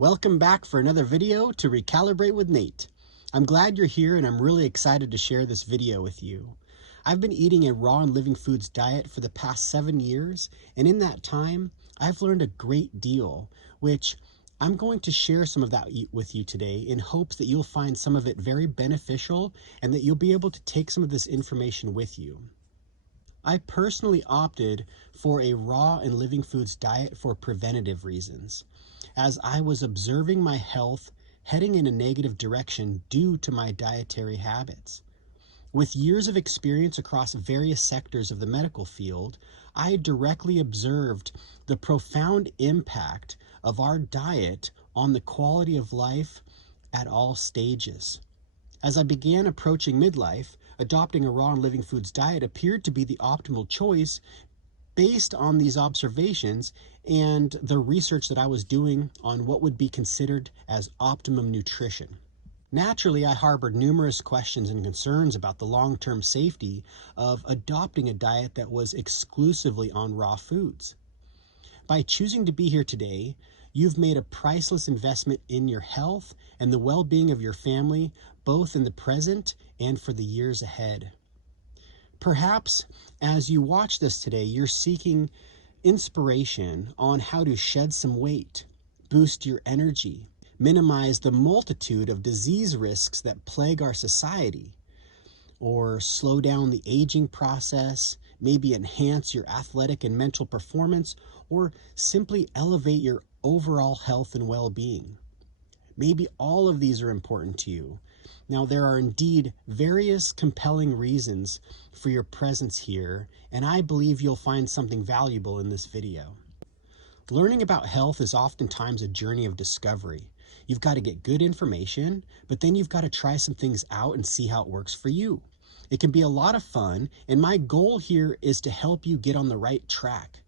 Welcome back for another video to Recalibrate with Nate. I'm glad you're here and I'm really excited to share this video with you. I've been eating a raw and living foods diet for the past 7 years, and in that time, I've learned a great deal, which I'm going to share some of that with you today in hopes that you'll find some of it very beneficial and that you'll be able to take some of this information with you. I personally opted for a raw and living foods diet for preventative reasons, as I was observing my health heading in a negative direction due to my dietary habits. With years of experience across various sectors of the medical field, I directly observed the profound impact of our diet on the quality of life at all stages. As I began approaching midlife, adopting a raw and living foods diet appeared to be the optimal choice based on these observations and the research that I was doing on what would be considered as optimum nutrition. Naturally, I harbored numerous questions and concerns about the long-term safety of adopting a diet that was exclusively on raw foods. By choosing to be here today, you've made a priceless investment in your health and the well-being of your family, both in the present and for the years ahead. Perhaps as you watch this today, you're seeking inspiration on how to shed some weight, boost your energy, minimize the multitude of disease risks that plague our society, or slow down the aging process, maybe enhance your athletic and mental performance, or simply elevate your overall health and well-being. Maybe all of these are important to you. Now, there are indeed various compelling reasons for your presence here, and I believe you'll find something valuable in this video. Learning about health is oftentimes a journey of discovery. You've got to get good information, but then you've got to try some things out and see how it works for you. It can be a lot of fun, and my goal here is to help you get on the right track.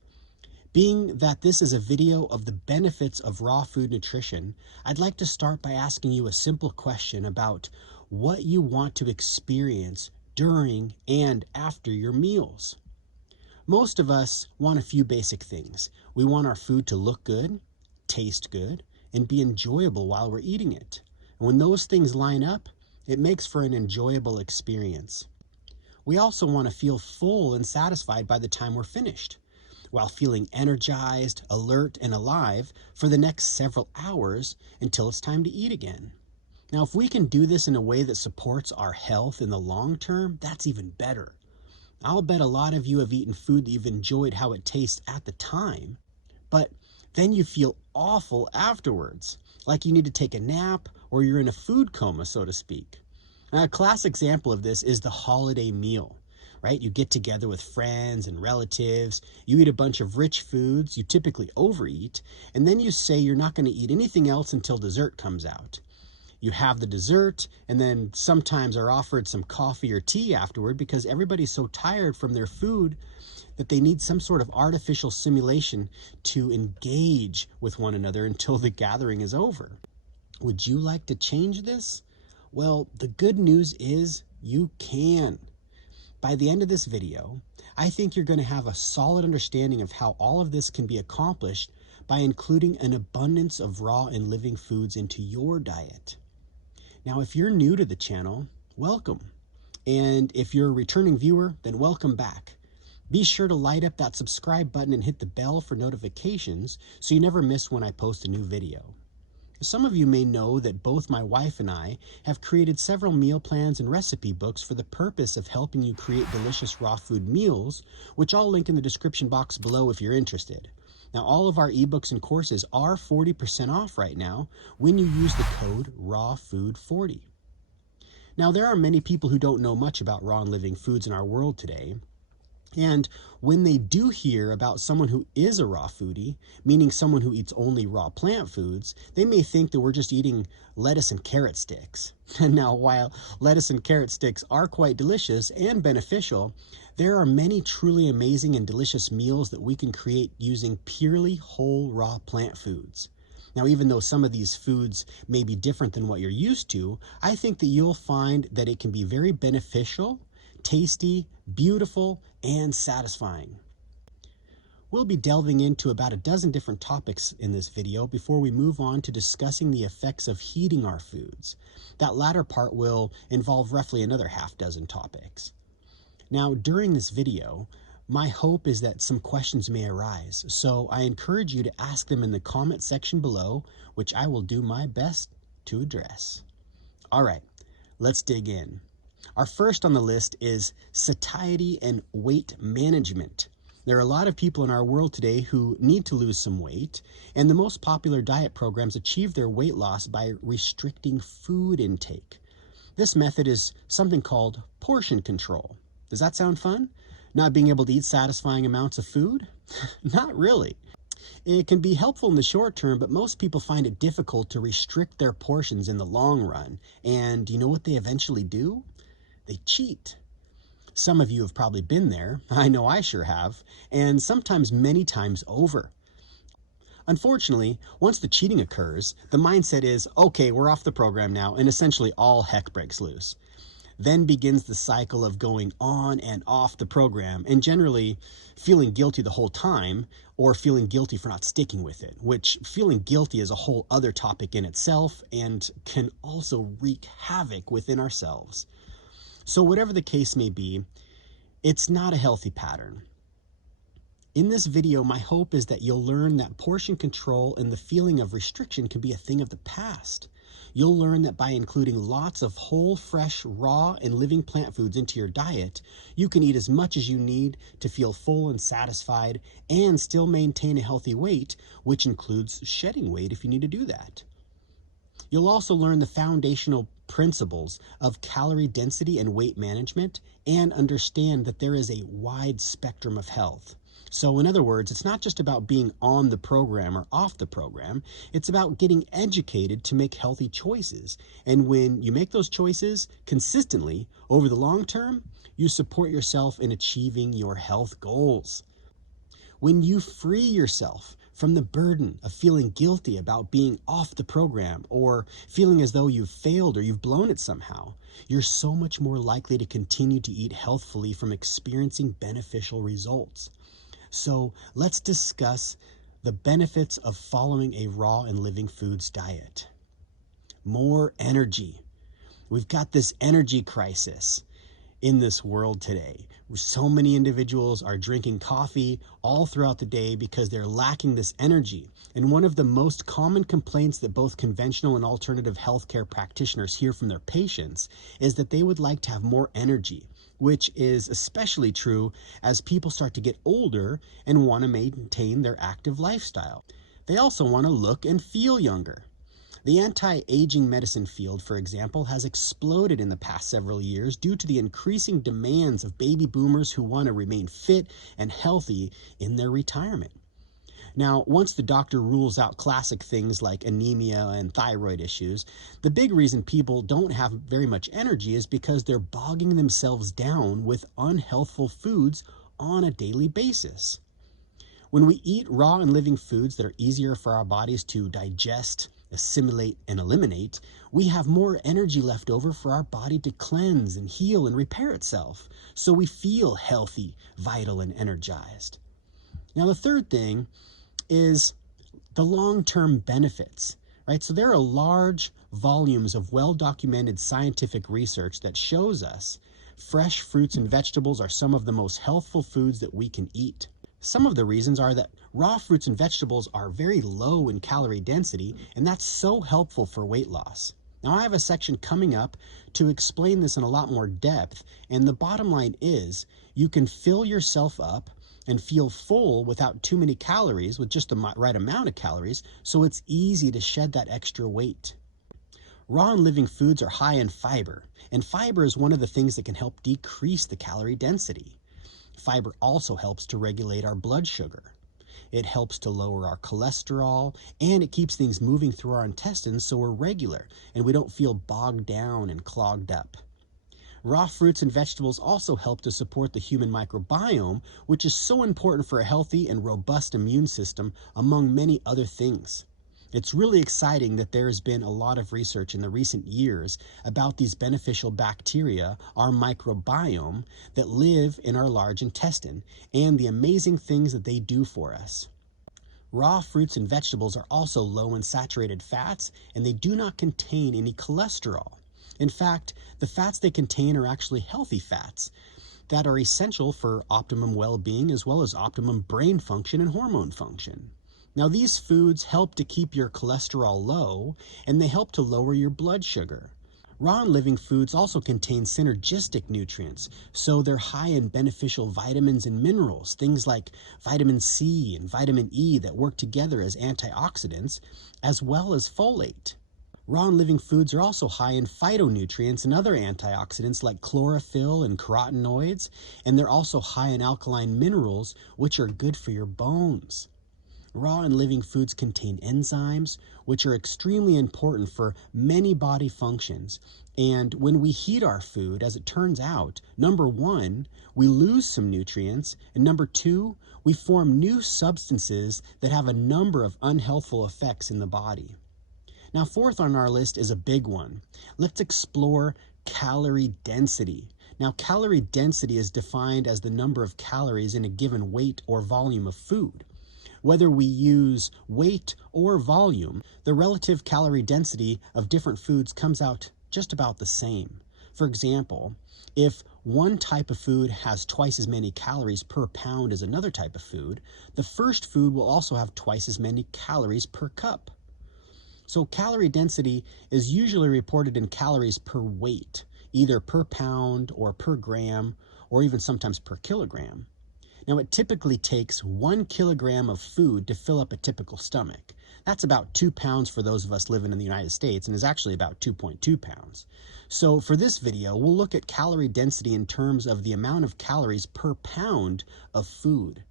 Being that this is a video of the benefits of raw food nutrition, I'd like to start by asking you a simple question about what you want to experience during and after your meals. Most of us want a few basic things. We want our food to look good, taste good, and be enjoyable while we're eating it. And when those things line up, it makes for an enjoyable experience. We also want to feel full and satisfied by the time we're finished, while feeling energized, alert, and alive for the next several hours until it's time to eat again. Now, if we can do this in a way that supports our health in the long term, that's even better. I'll bet a lot of you have eaten food that you've enjoyed how it tastes at the time, but then you feel awful afterwards, like you need to take a nap or you're in a food coma, so to speak. Now, a classic example of this is the holiday meal. Right? You get together with friends and relatives, you eat a bunch of rich foods, you typically overeat, and then you say you're not going to eat anything else until dessert comes out. You have the dessert, and then sometimes are offered some coffee or tea afterward because everybody's so tired from their food that they need some sort of artificial simulation to engage with one another until the gathering is over. Would you like to change this? Well, the good news is you can. By the end of this video, I think you're going to have a solid understanding of how all of this can be accomplished by including an abundance of raw and living foods into your diet. Now, if you're new to the channel, welcome. And if you're a returning viewer, then welcome back. Be sure to light up that subscribe button and hit the bell for notifications so you never miss when I post a new video. Some of you may know that both my wife and I have created several meal plans and recipe books for the purpose of helping you create delicious raw food meals, which I'll link in the description box below if you're interested. Now, all of our ebooks and courses are 40% off right now when you use the code RAWFOOD40. Now, there are many people who don't know much about raw and living foods in our world today. And when they do hear about someone who is a raw foodie, meaning someone who eats only raw plant foods, they may think that we're just eating lettuce and carrot sticks. And now, while lettuce and carrot sticks are quite delicious and beneficial, there are many truly amazing and delicious meals that we can create using purely whole raw plant foods. Now, even though some of these foods may be different than what you're used to, I think that you'll find that it can be very beneficial, tasty, beautiful, and satisfying. We'll be delving into about a dozen different topics in this video before we move on to discussing the effects of heating our foods. That latter part will involve roughly another half dozen topics. Now, during this video, my hope is that some questions may arise, so I encourage you to ask them in the comment section below, which I will do my best to address. All right, let's dig in. Our first on the list is satiety and weight management. There are a lot of people in our world today who need to lose some weight, and the most popular diet programs achieve their weight loss by restricting food intake. This method is something called portion control. Does that sound fun? Not being able to eat satisfying amounts of food? Not really. It can be helpful in the short term, but most people find it difficult to restrict their portions in the long run. And you know what they eventually do? They cheat. Some of you have probably been there. I know I sure have. And sometimes many times over. Unfortunately, once the cheating occurs, the mindset is, okay, we're off the program now, and essentially all heck breaks loose. Then begins the cycle of going on and off the program and generally feeling guilty the whole time or feeling guilty for not sticking with it, which feeling guilty is a whole other topic in itself and can also wreak havoc within ourselves. So whatever the case may be, it's not a healthy pattern. In this video, my hope is that you'll learn that portion control and the feeling of restriction can be a thing of the past. You'll learn that by including lots of whole, fresh, raw, and living plant foods into your diet, you can eat as much as you need to feel full and satisfied and still maintain a healthy weight, which includes shedding weight if you need to do that. You'll also learn the foundational principles of calorie density and weight management and understand that there is a wide spectrum of health. So in other words, it's not just about being on the program or off the program. It's about getting educated to make healthy choices. And when you make those choices consistently over the long term, you support yourself in achieving your health goals. When you free yourself from the burden of feeling guilty about being off the program or feeling as though you've failed or you've blown it somehow, you're so much more likely to continue to eat healthfully from experiencing beneficial results. So let's discuss the benefits of following a raw and living foods diet. More energy. We've got this energy crisis in this world today. So many individuals are drinking coffee all throughout the day because they're lacking this energy. And one of the most common complaints that both conventional and alternative healthcare practitioners hear from their patients is that they would like to have more energy, which is especially true as people start to get older and want to maintain their active lifestyle. They also want to look and feel younger. The anti-aging medicine field, for example, has exploded in the past several years due to the increasing demands of baby boomers who want to remain fit and healthy in their retirement. Now, once the doctor rules out classic things like anemia and thyroid issues, the big reason people don't have very much energy is because they're bogging themselves down with unhealthful foods on a daily basis. When we eat raw and living foods that are easier for our bodies to digest, assimilate, and eliminate, we have more energy left over for our body to cleanse and heal and repair itself, so we feel healthy, vital, and energized. Now, the third thing is the long-term benefits, right? So there are large volumes of well-documented scientific research that shows us fresh fruits and vegetables are some of the most healthful foods that we can eat. Some of the reasons are that raw fruits and vegetables are very low in calorie density, and that's so helpful for weight loss. Now, I have a section coming up to explain this in a lot more depth, and the bottom line is you can fill yourself up and feel full without too many calories, with just the right amount of calories, so it's easy to shed that extra weight. Raw and living foods are high in fiber, and fiber is one of the things that can help decrease the calorie density. Fiber also helps to regulate our blood sugar. It helps to lower our cholesterol, and it keeps things moving through our intestines so we're regular and we don't feel bogged down and clogged up. Raw fruits and vegetables also help to support the human microbiome, which is so important for a healthy and robust immune system, among many other things. It's really exciting that there has been a lot of research in the recent years about these beneficial bacteria, our microbiome, that live in our large intestine and the amazing things that they do for us. Raw fruits and vegetables are also low in saturated fats, and they do not contain any cholesterol. In fact, the fats they contain are actually healthy fats that are essential for optimum well-being as well as optimum brain function and hormone function. Now, these foods help to keep your cholesterol low, and they help to lower your blood sugar. Raw and living foods also contain synergistic nutrients, so they're high in beneficial vitamins and minerals, things like vitamin C and vitamin E that work together as antioxidants, as well as folate. Raw and living foods are also high in phytonutrients and other antioxidants like chlorophyll and carotenoids, and they're also high in alkaline minerals, which are good for your bones. Raw and living foods contain enzymes, which are extremely important for many body functions. And when we heat our food, as it turns out, number one, we lose some nutrients, and number two, we form new substances that have a number of unhealthful effects in the body. Now, fourth on our list is a big one. Let's explore calorie density. Now, calorie density is defined as the number of calories in a given weight or volume of food. Whether we use weight or volume, the relative calorie density of different foods comes out just about the same. For example, if one type of food has twice as many calories per pound as another type of food, the first food will also have twice as many calories per cup. So calorie density is usually reported in calories per weight, either per pound or per gram, or even sometimes per kilogram. Now, it typically takes 1 kilogram of food to fill up a typical stomach. That's about 2 pounds for those of us living in the United States, and is actually about 2.2 pounds. So for this video, we'll look at calorie density in terms of the amount of calories per pound of food.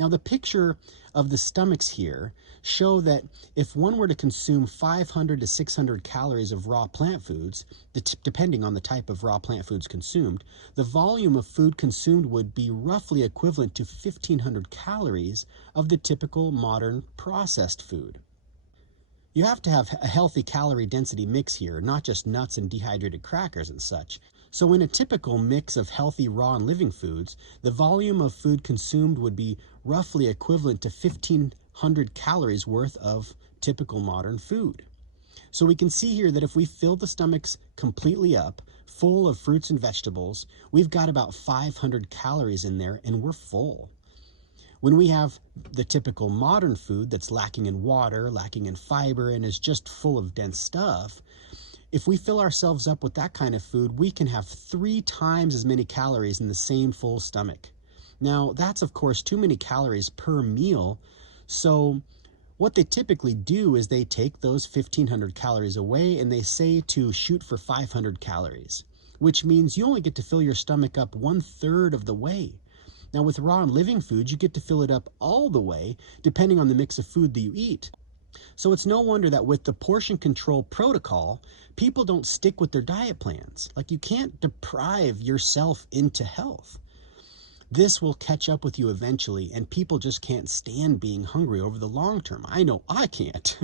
Now, the picture of the stomachs here show that if one were to consume 500 to 600 calories of raw plant foods, depending on the type of raw plant foods consumed, the volume of food consumed would be roughly equivalent to 1,500 calories of the typical modern processed food. You have to have a healthy calorie density mix here, not just nuts and dehydrated crackers and such. So in a typical mix of healthy raw and living foods, the volume of food consumed would be roughly equivalent to 1,500 calories worth of typical modern food. So we can see here that if we fill the stomachs completely up, full of fruits and vegetables, we've got about 500 calories in there and we're full. When we have the typical modern food that's lacking in water, lacking in fiber, and is just full of dense stuff, if we fill ourselves up with that kind of food, we can have 3 times as many calories in the same full stomach. Now, that's of course too many calories per meal, so what they typically do is they take those 1,500 calories away and they say to shoot for 500 calories, which means you only get to fill your stomach up 1/3 of the way. Now, with raw and living foods, you get to fill it up all the way, depending on the mix of food that you eat. So it's no wonder that with the portion control protocol, people don't stick with their diet plans. Like, you can't deprive yourself into health. This will catch up with you eventually, and people just can't stand being hungry over the long term. I know I can't.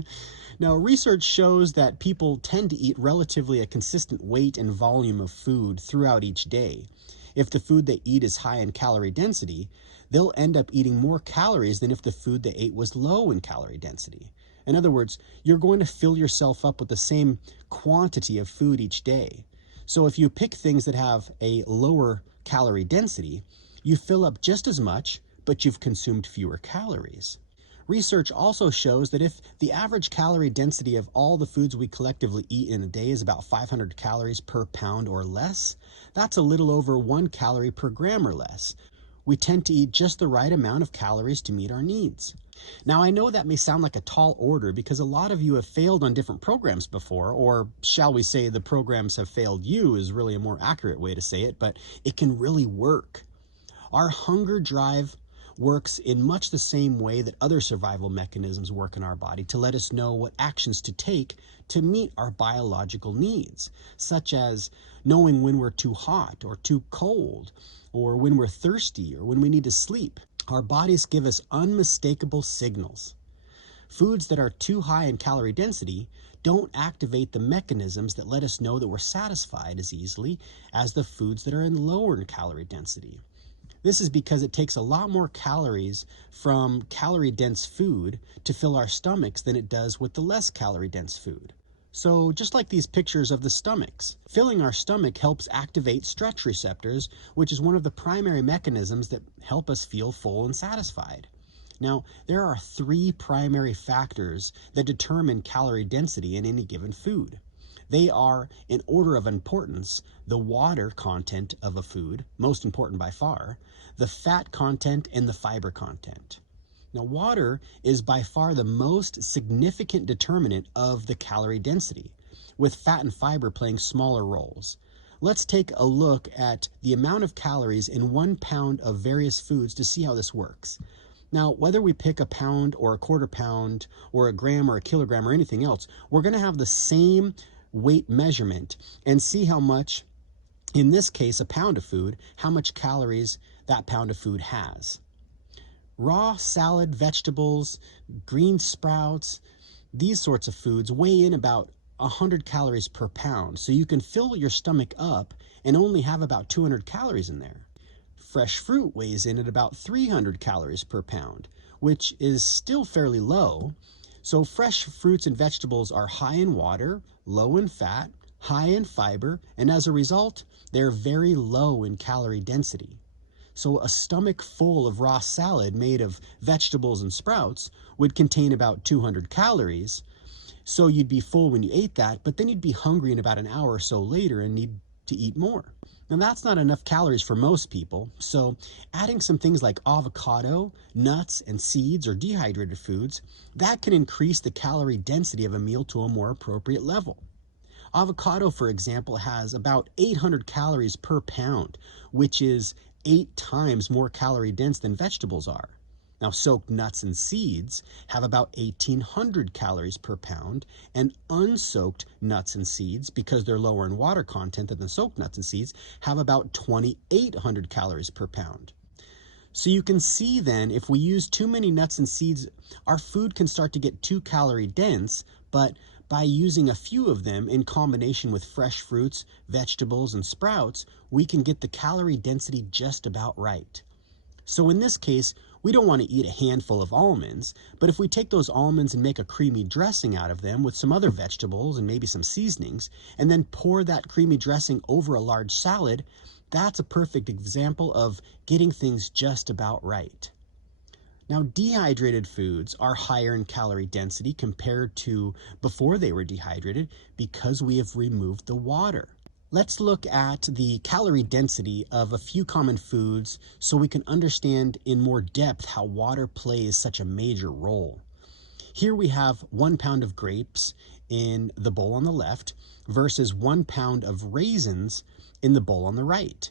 Now, research shows that people tend to eat relatively a consistent weight and volume of food throughout each day. If the food they eat is high in calorie density, they'll end up eating more calories than if the food they ate was low in calorie density. In other words, you're going to fill yourself up with the same quantity of food each day. So if you pick things that have a lower calorie density, you fill up just as much, but you've consumed fewer calories. Research also shows that if the average calorie density of all the foods we collectively eat in a day is about 500 calories per pound or less, that's a little over 1 calorie per gram or less. We tend to eat just the right amount of calories to meet our needs. Now, I know that may sound like a tall order because a lot of you have failed on different programs before, or shall we say the programs have failed you is really a more accurate way to say it, but it can really work. Our hunger drive works in much the same way that other survival mechanisms work in our body to let us know what actions to take to meet our biological needs, such as knowing when we're too hot or too cold, or when we're thirsty, or when we need to sleep. Our bodies give us unmistakable signals. Foods that are too high in calorie density don't activate the mechanisms that let us know that we're satisfied as easily as the foods that are in lower in calorie density. This is because it takes a lot more calories from calorie-dense food to fill our stomachs than it does with the less calorie-dense food. So just like these pictures of the stomachs, filling our stomach helps activate stretch receptors, which is one of the primary mechanisms that help us feel full and satisfied. Now, there are 3 primary factors that determine calorie density in any given food. They are, in order of importance, the water content of a food, most important by far, the fat content, and the fiber content. Now, water is by far the most significant determinant of the calorie density, with fat and fiber playing smaller roles. Let's take a look at the amount of calories in 1 pound of various foods to see how this works. Now, whether we pick a pound or a quarter pound or a gram or a kilogram or anything else, we're going to have the same weight measurement and see how much, in this case, a pound of food, how much calories that pound of food has. Raw salad, vegetables, green sprouts, these sorts of foods weigh in about 100 calories per pound. So you can fill your stomach up and only have about 200 calories in there. Fresh fruit weighs in at about 300 calories per pound, which is still fairly low. So fresh fruits and vegetables are high in water, low in fat, high in fiber, and as a result, they're very low in calorie density. So a stomach full of raw salad made of vegetables and sprouts would contain about 200 calories. So you'd be full when you ate that, but then you'd be hungry in about an hour or so later and need to eat more. Now that's not enough calories for most people, so adding some things like avocado, nuts, and seeds or dehydrated foods, that can increase the calorie density of a meal to a more appropriate level. Avocado, for example, has about 800 calories per pound, which is 8 times more calorie dense than vegetables are. Now, soaked nuts and seeds have about 1,800 calories per pound, and unsoaked nuts and seeds, because they're lower in water content than the soaked nuts and seeds, have about 2,800 calories per pound. So you can see then, if we use too many nuts and seeds, our food can start to get too calorie dense, but by using a few of them in combination with fresh fruits, vegetables, and sprouts, we can get the calorie density just about right. So in this case, we don't want to eat a handful of almonds, but if we take those almonds and make a creamy dressing out of them with some other vegetables and maybe some seasonings, and then pour that creamy dressing over a large salad, that's a perfect example of getting things just about right. Now, dehydrated foods are higher in calorie density compared to before they were dehydrated because we have removed the water. Let's look at the calorie density of a few common foods so we can understand in more depth how water plays such a major role. Here we have 1 pound of grapes in the bowl on the left versus 1 pound of raisins in the bowl on the right.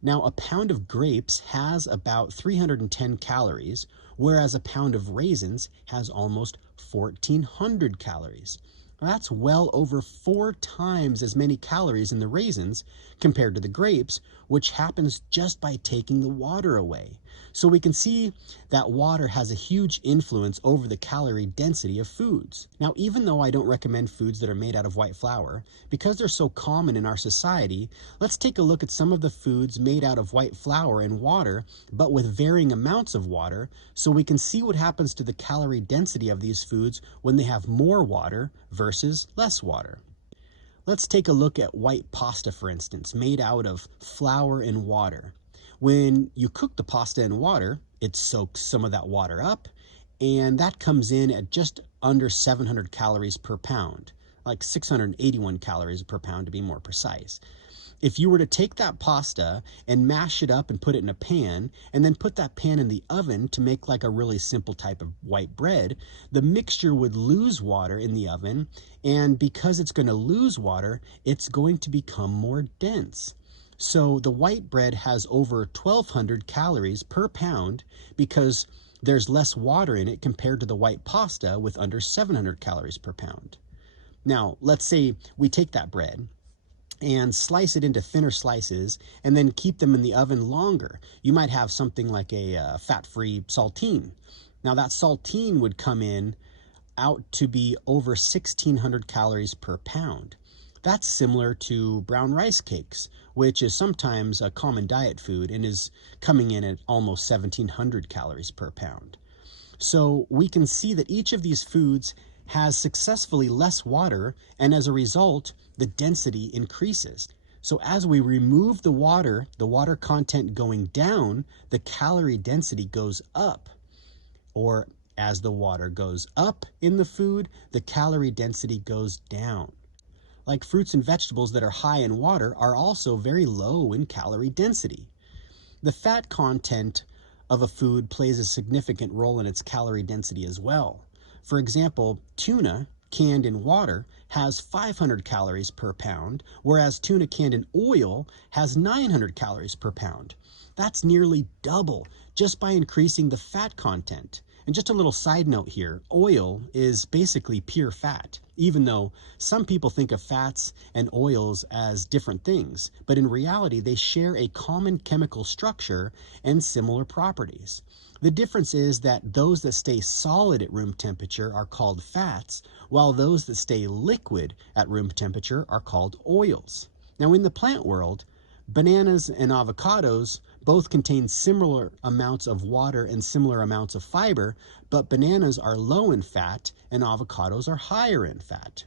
Now, a pound of grapes has about 310 calories, whereas a pound of raisins has almost 1,400 calories. That's well over 4 times as many calories in the raisins compared to the grapes, which happens just by taking the water away. So we can see that water has a huge influence over the calorie density of foods. Now, even though I don't recommend foods that are made out of white flour, because they're so common in our society, let's take a look at some of the foods made out of white flour and water, but with varying amounts of water, so we can see what happens to the calorie density of these foods when they have more water versus less water. Let's take a look at white pasta, for instance, made out of flour and water. When you cook the pasta in water, it soaks some of that water up, and that comes in at just under 700 calories per pound, like 681 calories per pound to be more precise. If you were to take that pasta and mash it up and put it in a pan, and then put that pan in the oven to make like a really simple type of white bread, the mixture would lose water in the oven, and because it's going to lose water, it's going to become more dense. So the white bread has over 1,200 calories per pound because there's less water in it compared to the white pasta with under 700 calories per pound. Now, let's say we take that bread and slice it into thinner slices and then keep them in the oven longer. You might have something like a fat-free saltine. Now that saltine would come in out to be over 1,600 calories per pound. That's similar to brown rice cakes, which is sometimes a common diet food and is coming in at almost 1,700 calories per pound. So we can see that each of these foods has successfully less water, and as a result, the density increases. So as we remove the water content going down, the calorie density goes up. Or as the water goes up in the food, the calorie density goes down. Like fruits and vegetables that are high in water are also very low in calorie density. The fat content of a food plays a significant role in its calorie density as well. For example, tuna canned in water has 500 calories per pound, whereas tuna canned in oil has 900 calories per pound. That's nearly double just by increasing the fat content. And just a little side note here, oil is basically pure fat, even though some people think of fats and oils as different things, but in reality they share a common chemical structure and similar properties. The difference is that those that stay solid at room temperature are called fats, while those that stay liquid at room temperature are called oils. Now in the plant world, bananas and avocados both contain similar amounts of water and similar amounts of fiber, but bananas are low in fat and avocados are higher in fat.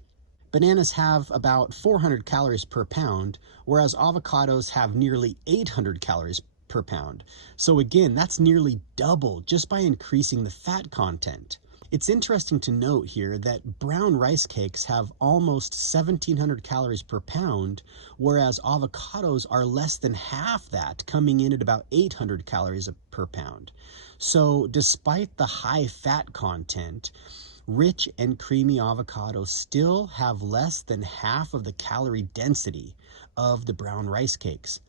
Bananas have about 400 calories per pound, whereas avocados have nearly 800 calories per pound. So again, that's nearly double just by increasing the fat content. It's interesting to note here that brown rice cakes have almost 1,700 calories per pound, whereas avocados are less than half that, coming in at about 800 calories per pound. So despite the high fat content, rich and creamy avocados still have less than half of the calorie density of the brown rice cakes,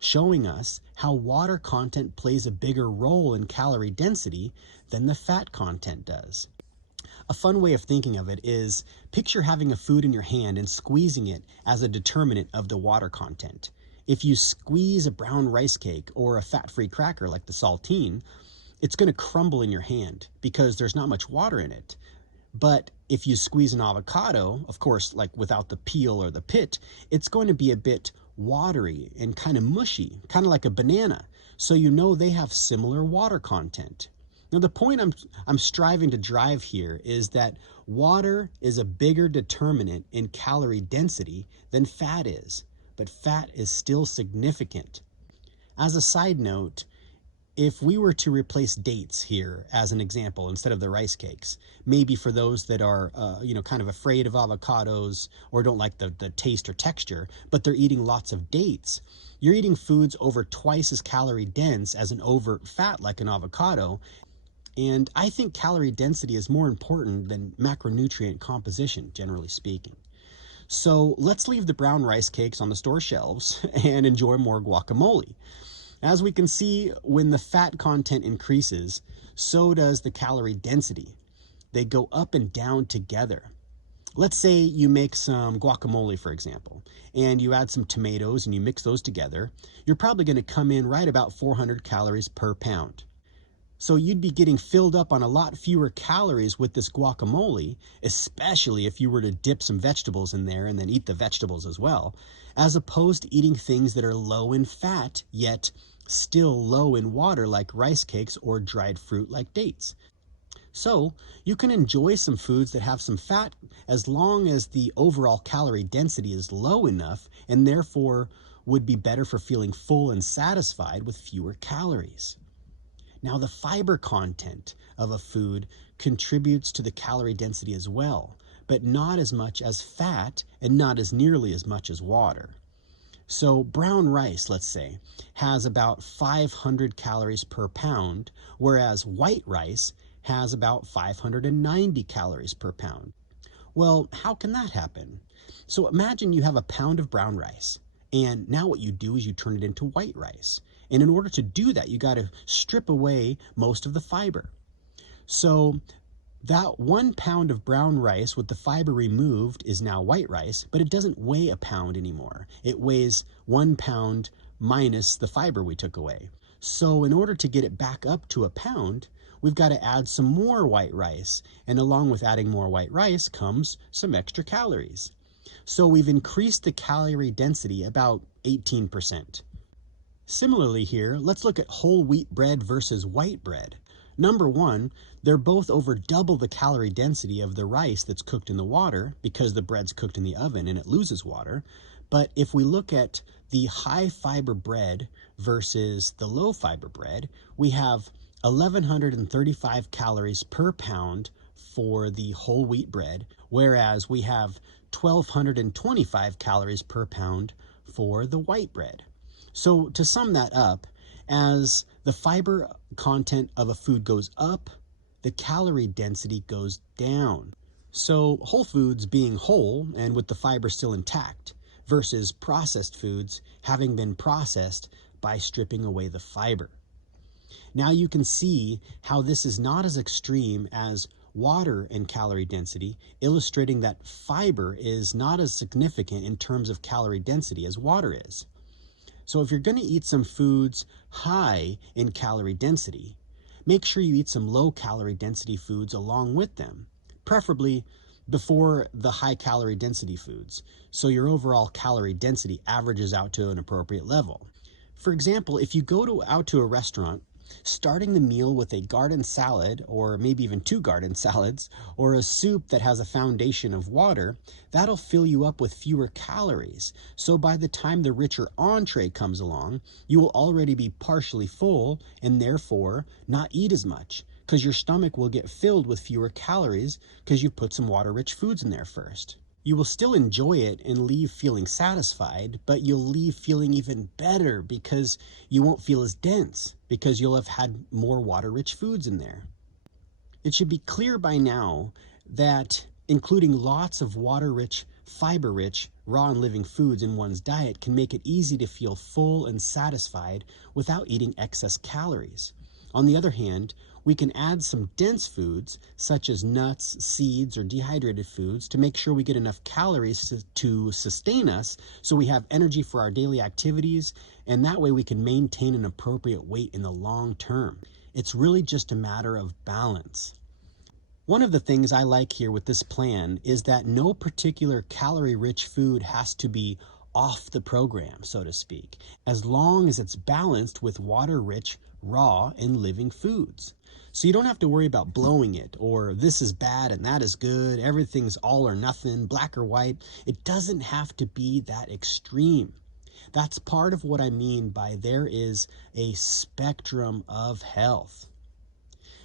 showing us how water content plays a bigger role in calorie density than the fat content does. A fun way of thinking of it is picture having a food in your hand and squeezing it as a determinant of the water content. If you squeeze a brown rice cake or a fat-free cracker like the saltine, it's going to crumble in your hand because there's not much water in it. But if you squeeze an avocado, of course, like without the peel or the pit, it's going to be a bit watery and kind of mushy, kind of like a banana. So you know they have similar water content. Now, the point I'm striving to drive here is that water is a bigger determinant in calorie density than fat is, but fat is still significant. As a side note, if we were to replace dates here as an example instead of the rice cakes, maybe for those that are kind of afraid of avocados or don't like the taste or texture, but they're eating lots of dates, you're eating foods over twice as calorie dense as an overt fat like an avocado. And I think calorie density is more important than macronutrient composition, generally speaking. So let's leave the brown rice cakes on the store shelves and enjoy more guacamole. As we can see, when the fat content increases, so does the calorie density. They go up and down together. Let's say you make some guacamole, for example, and you add some tomatoes and you mix those together. You're probably going to come in right about 400 calories per pound. So you'd be getting filled up on a lot fewer calories with this guacamole, especially if you were to dip some vegetables in there and then eat the vegetables as well, as opposed to eating things that are low in fat, yet still low in water like rice cakes or dried fruit like dates. So you can enjoy some foods that have some fat as long as the overall calorie density is low enough and therefore would be better for feeling full and satisfied with fewer calories. Now, the fiber content of a food contributes to the calorie density as well, but not as much as fat and not as nearly as much as water. So brown rice, let's say, has about 500 calories per pound, whereas white rice has about 590 calories per pound. Well, how can that happen? So imagine you have a pound of brown rice, and now what you do is you turn it into white rice. And in order to do that, you got to strip away most of the fiber. So that 1 pound of brown rice with the fiber removed is now white rice, but it doesn't weigh a pound anymore. It weighs 1 pound minus the fiber we took away. So in order to get it back up to a pound, we've got to add some more white rice. And along with adding more white rice comes some extra calories. So we've increased the calorie density about 18%. Similarly here, let's look at whole wheat bread versus white bread. Number one, they're both over double the calorie density of the rice that's cooked in the water because the bread's cooked in the oven and it loses water. But if we look at the high fiber bread versus the low fiber bread, we have 1,135 calories per pound for the whole wheat bread, whereas we have 1,225 calories per pound for the white bread. So to sum that up, as the fiber content of a food goes up, the calorie density goes down. So whole foods being whole and with the fiber still intact versus processed foods having been processed by stripping away the fiber. Now you can see how this is not as extreme as water and calorie density, illustrating that fiber is not as significant in terms of calorie density as water is. So if you're going to eat some foods high in calorie density, make sure you eat some low calorie density foods along with them, preferably before the high calorie density foods, so your overall calorie density averages out to an appropriate level. For example, if you go out to a restaurant, starting the meal with a garden salad, or maybe even 2 garden salads, or a soup that has a foundation of water, that'll fill you up with fewer calories. So by the time the richer entree comes along, you will already be partially full and therefore not eat as much, because your stomach will get filled with fewer calories because you've put some water-rich foods in there first. You will still enjoy it and leave feeling satisfied, but you'll leave feeling even better because you won't feel as dense because you'll have had more water-rich foods in there. It should be clear by now that including lots of water-rich, fiber-rich, raw and living foods in one's diet can make it easy to feel full and satisfied without eating excess calories. On the other hand, we can add some dense foods such as nuts, seeds, or dehydrated foods to make sure we get enough calories to sustain us so we have energy for our daily activities, and that way we can maintain an appropriate weight in the long term. It's really just a matter of balance. One of the things I like here with this plan is that no particular calorie-rich food has to be off the program, so to speak, as long as it's balanced with water-rich, raw, and living foods. So you don't have to worry about blowing it, or this is bad and that is good, everything's all or nothing, black or white. It doesn't have to be that extreme. That's part of what I mean by there is a spectrum of health.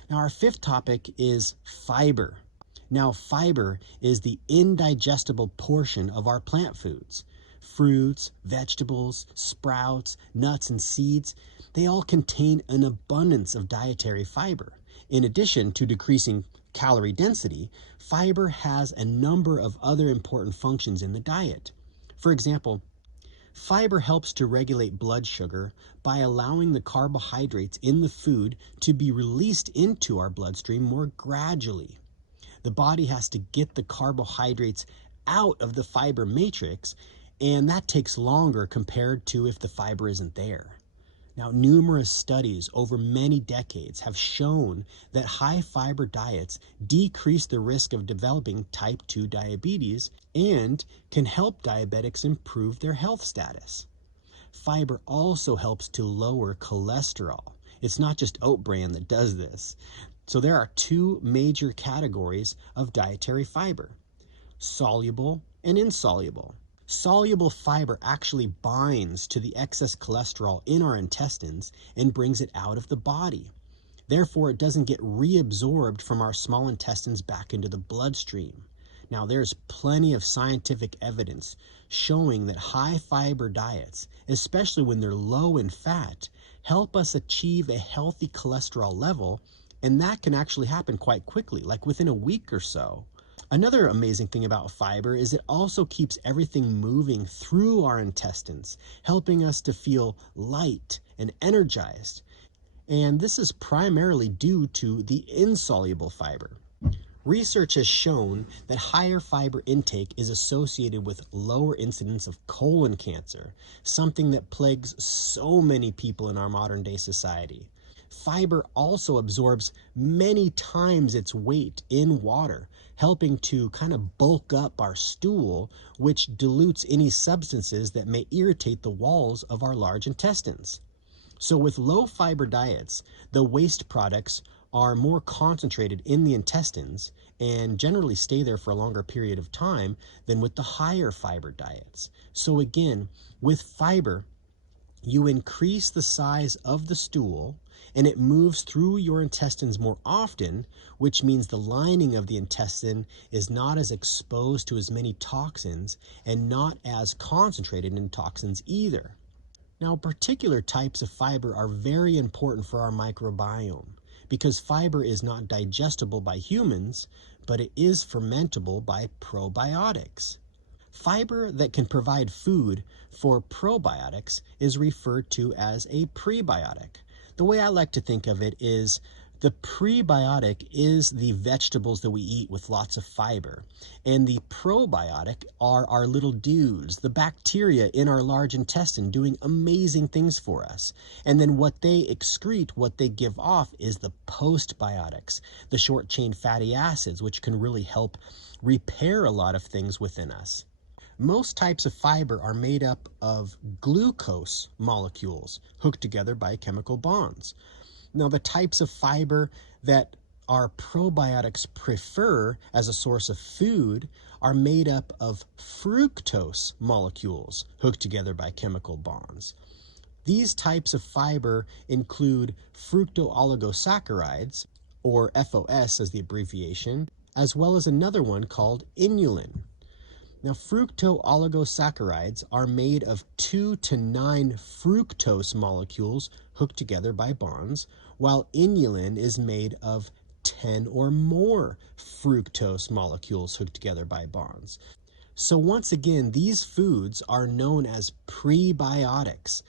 Now our fifth topic is fiber. Now fiber is the indigestible portion of our plant foods. Fruits, vegetables, sprouts, nuts, and seeds, they all contain an abundance of dietary fiber. In addition to decreasing calorie density, fiber has a number of other important functions in the diet. For example, fiber helps to regulate blood sugar by allowing the carbohydrates in the food to be released into our bloodstream more gradually. The body has to get the carbohydrates out of the fiber matrix, and that takes longer compared to if the fiber isn't there. Now, numerous studies over many decades have shown that high fiber diets decrease the risk of developing type 2 diabetes and can help diabetics improve their health status. Fiber also helps to lower cholesterol. It's not just oat bran that does this. So there are 2 major categories of dietary fiber: soluble and insoluble. Soluble fiber actually binds to the excess cholesterol in our intestines and brings it out of the body. Therefore, it doesn't get reabsorbed from our small intestines back into the bloodstream. Now, there's plenty of scientific evidence showing that high fiber diets, especially when they're low in fat, help us achieve a healthy cholesterol level, and that can actually happen quite quickly, like within a week or so. Another amazing thing about fiber is it also keeps everything moving through our intestines, helping us to feel light and energized. And this is primarily due to the insoluble fiber. Research has shown that higher fiber intake is associated with lower incidence of colon cancer, something that plagues so many people in our modern day society. Fiber also absorbs many times its weight in water, helping to kind of bulk up our stool, which dilutes any substances that may irritate the walls of our large intestines. So with low fiber diets, the waste products are more concentrated in the intestines and generally stay there for a longer period of time than with the higher fiber diets. So again, with fiber, you increase the size of the stool and it moves through your intestines more often, which means the lining of the intestine is not as exposed to as many toxins and not as concentrated in toxins either. Now, particular types of fiber are very important for our microbiome because fiber is not digestible by humans, but it is fermentable by probiotics. Fiber that can provide food for probiotics is referred to as a prebiotic. The way I like to think of it is the prebiotic is the vegetables that we eat with lots of fiber, and the probiotic are our little dudes, the bacteria in our large intestine doing amazing things for us. And then what they excrete, what they give off, is the postbiotics, the short chain fatty acids, which can really help repair a lot of things within us. Most types of fiber are made up of glucose molecules hooked together by chemical bonds. Now, the types of fiber that our probiotics prefer as a source of food are made up of fructose molecules hooked together by chemical bonds. These types of fiber include fructooligosaccharides, or FOS as the abbreviation, as well as another one called inulin. Now, fructooligosaccharides are made of 2 to 9 fructose molecules hooked together by bonds, while inulin is made of 10 or more fructose molecules hooked together by bonds. So once again, these foods are known as prebiotics.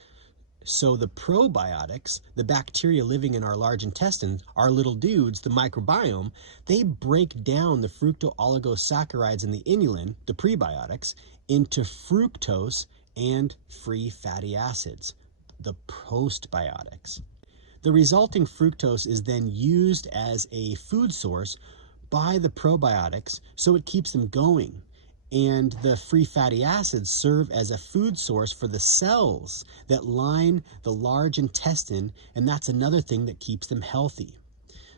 So the probiotics, the bacteria living in our large intestines, our little dudes, the microbiome, they break down the fructooligosaccharides and the inulin, the prebiotics, into fructose and free fatty acids, the postbiotics. The resulting fructose is then used as a food source by the probiotics, so it keeps them going. And the free fatty acids serve as a food source for the cells that line the large intestine, and that's another thing that keeps them healthy.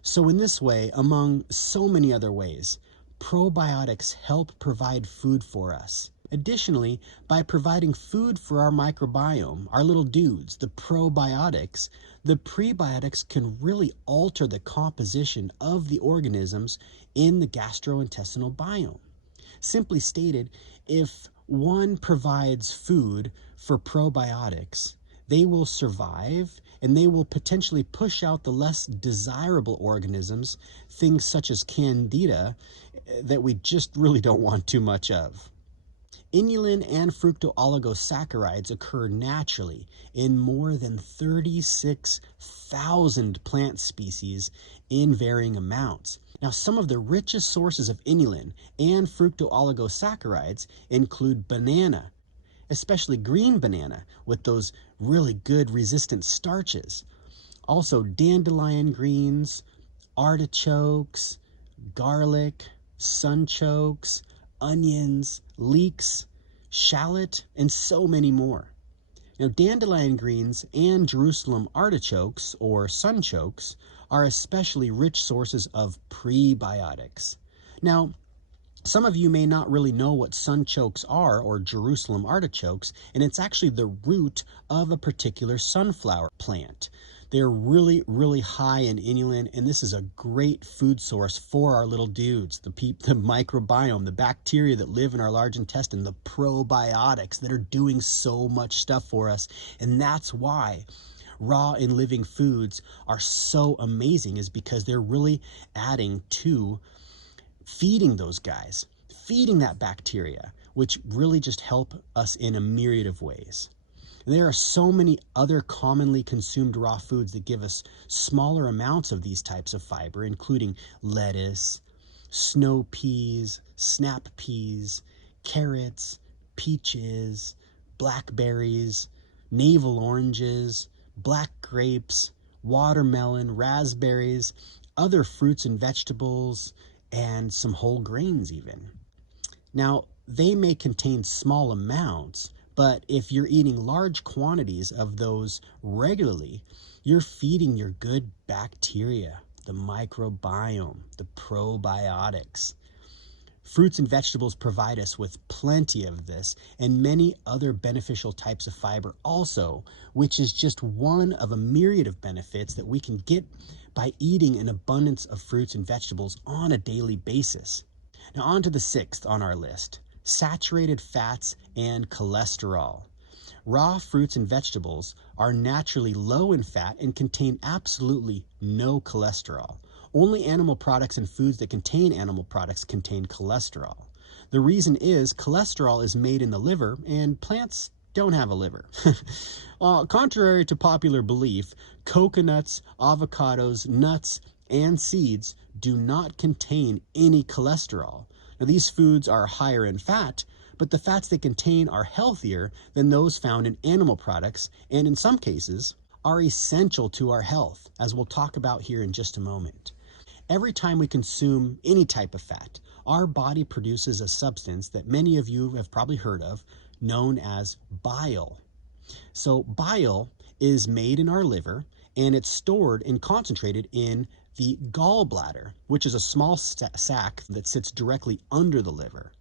So in this way, among so many other ways, probiotics help provide food for us. Additionally, by providing food for our microbiome, our little dudes, the probiotics, the prebiotics can really alter the composition of the organisms in the gastrointestinal biome. Simply stated, if one provides food for probiotics, they will survive and they will potentially push out the less desirable organisms, things such as candida, that we just really don't want too much of. Inulin and fructooligosaccharides occur naturally in more than 36,000 plant species in varying amounts. Now, some of the richest sources of inulin and fructooligosaccharides include banana, especially green banana with those really good resistant starches. Also, dandelion greens, artichokes, garlic, sunchokes, onions, leeks, shallot, and so many more. Now, dandelion greens and Jerusalem artichokes, or sunchokes, are especially rich sources of prebiotics. Now, some of you may not really know what sunchokes are, or Jerusalem artichokes, and it's actually the root of a particular sunflower plant. They're really, really high in inulin, and this is a great food source for our little dudes, the microbiome, the bacteria that live in our large intestine, the probiotics that are doing so much stuff for us. And that's why raw and living foods are so amazing, is because they're really adding to feeding those guys, feeding that bacteria, which really just help us in a myriad of ways. There are so many other commonly consumed raw foods that give us smaller amounts of these types of fiber, including lettuce, snow peas, snap peas, carrots, peaches, blackberries, navel oranges, black grapes, watermelon, raspberries, other fruits and vegetables, and some whole grains even. Now, they may contain small amounts, but if you're eating large quantities of those regularly, you're feeding your good bacteria, the microbiome, the probiotics. Fruits and vegetables provide us with plenty of this and many other beneficial types of fiber also, which is just one of a myriad of benefits that we can get by eating an abundance of fruits and vegetables on a daily basis. Now on to the sixth on our list, saturated fats and cholesterol. Raw fruits and vegetables are naturally low in fat and contain absolutely no cholesterol. Only animal products and foods that contain animal products contain cholesterol. The reason is cholesterol is made in the liver and plants don't have a liver. Contrary to popular belief, coconuts, avocados, nuts, and seeds do not contain any cholesterol. Now, these foods are higher in fat, but the fats they contain are healthier than those found in animal products, and in some cases are essential to our health, as we'll talk about here in just a moment. Every time we consume any type of fat, our body produces a substance that many of you have probably heard of, known as bile. So bile is made in our liver, and it's stored and concentrated in the gallbladder, which is a small sac that sits directly under the liver.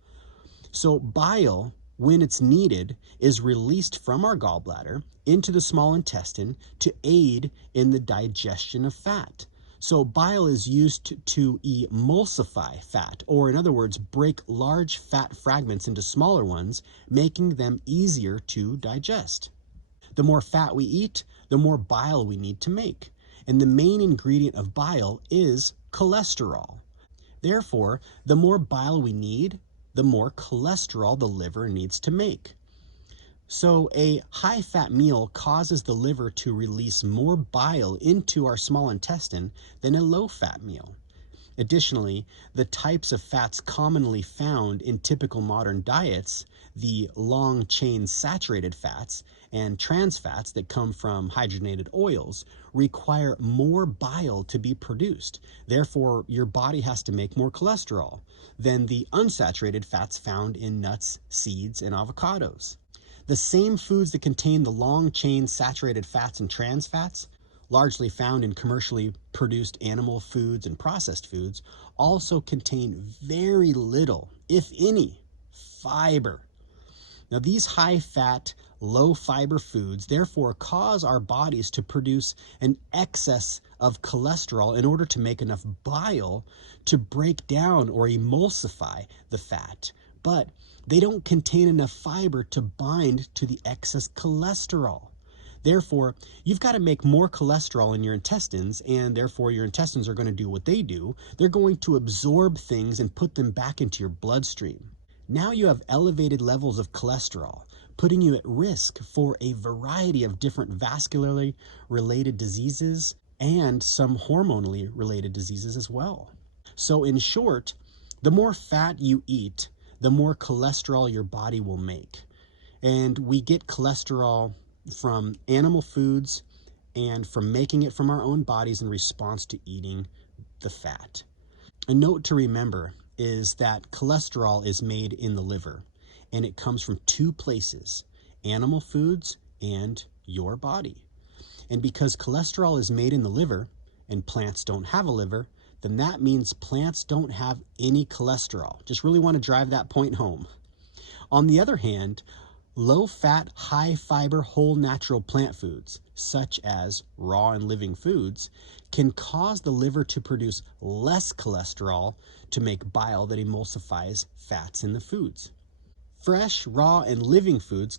So bile, when it's needed, is released from our gallbladder into the small intestine to aid in the digestion of fat. So bile is used to emulsify fat, or in other words, break large fat fragments into smaller ones, making them easier to digest. The more fat we eat, the more bile we need to make. And the main ingredient of bile is cholesterol. Therefore, the more bile we need, the more cholesterol the liver needs to make. So a high-fat meal causes the liver to release more bile into our small intestine than a low-fat meal. Additionally, the types of fats commonly found in typical modern diets, the long-chain saturated fats and trans fats that come from hydrogenated oils, require more bile to be produced. Therefore, your body has to make more cholesterol than the unsaturated fats found in nuts, seeds, and avocados. The same foods that contain the long-chain saturated fats and trans fats, largely found in commercially produced animal foods and processed foods, also contain very little, if any, fiber. Now, these high-fat, low-fiber foods therefore cause our bodies to produce an excess of cholesterol in order to make enough bile to break down or emulsify the fat. But they don't contain enough fiber to bind to the excess cholesterol. Therefore, you've got to make more cholesterol in your intestines, and therefore your intestines are going to do what they do. They're going to absorb things and put them back into your bloodstream. Now you have elevated levels of cholesterol, putting you at risk for a variety of different vascularly related diseases and some hormonally related diseases as well. So in short, the more fat you eat, the more cholesterol your body will make. And we get cholesterol from animal foods and from making it from our own bodies in response to eating the fat. A note to remember is that cholesterol is made in the liver, and it comes from two places, animal foods and your body. And because cholesterol is made in the liver and plants don't have a liver, then that means plants don't have any cholesterol. Just really want to drive that point home. On the other hand, low-fat, high-fiber, whole natural plant foods, such as raw and living foods, can cause the liver to produce less cholesterol to make bile that emulsifies fats in the foods. Fresh, raw, and living foods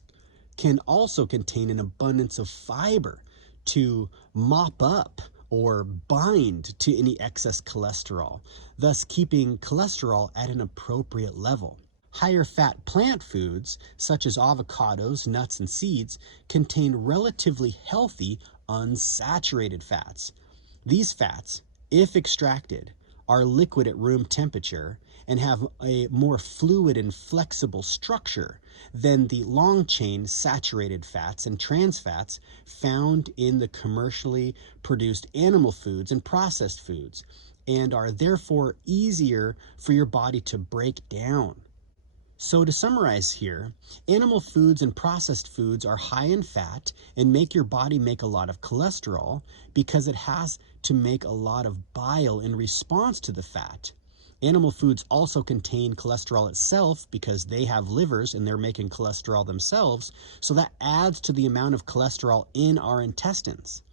can also contain an abundance of fiber to mop up or bind to any excess cholesterol, thus keeping cholesterol at an appropriate level. Higher fat plant foods, such as avocados, nuts, and seeds, contain relatively healthy unsaturated fats. These fats, if extracted, are liquid at room temperature and have a more fluid and flexible structure than the long-chain saturated fats and trans fats found in the commercially produced animal foods and processed foods, and are therefore easier for your body to break down. So to summarize here, animal foods and processed foods are high in fat and make your body make a lot of cholesterol because it has to make a lot of bile in response to the fat. Animal foods also contain cholesterol itself because they have livers and they're making cholesterol themselves, so that adds to the amount of cholesterol in our intestines.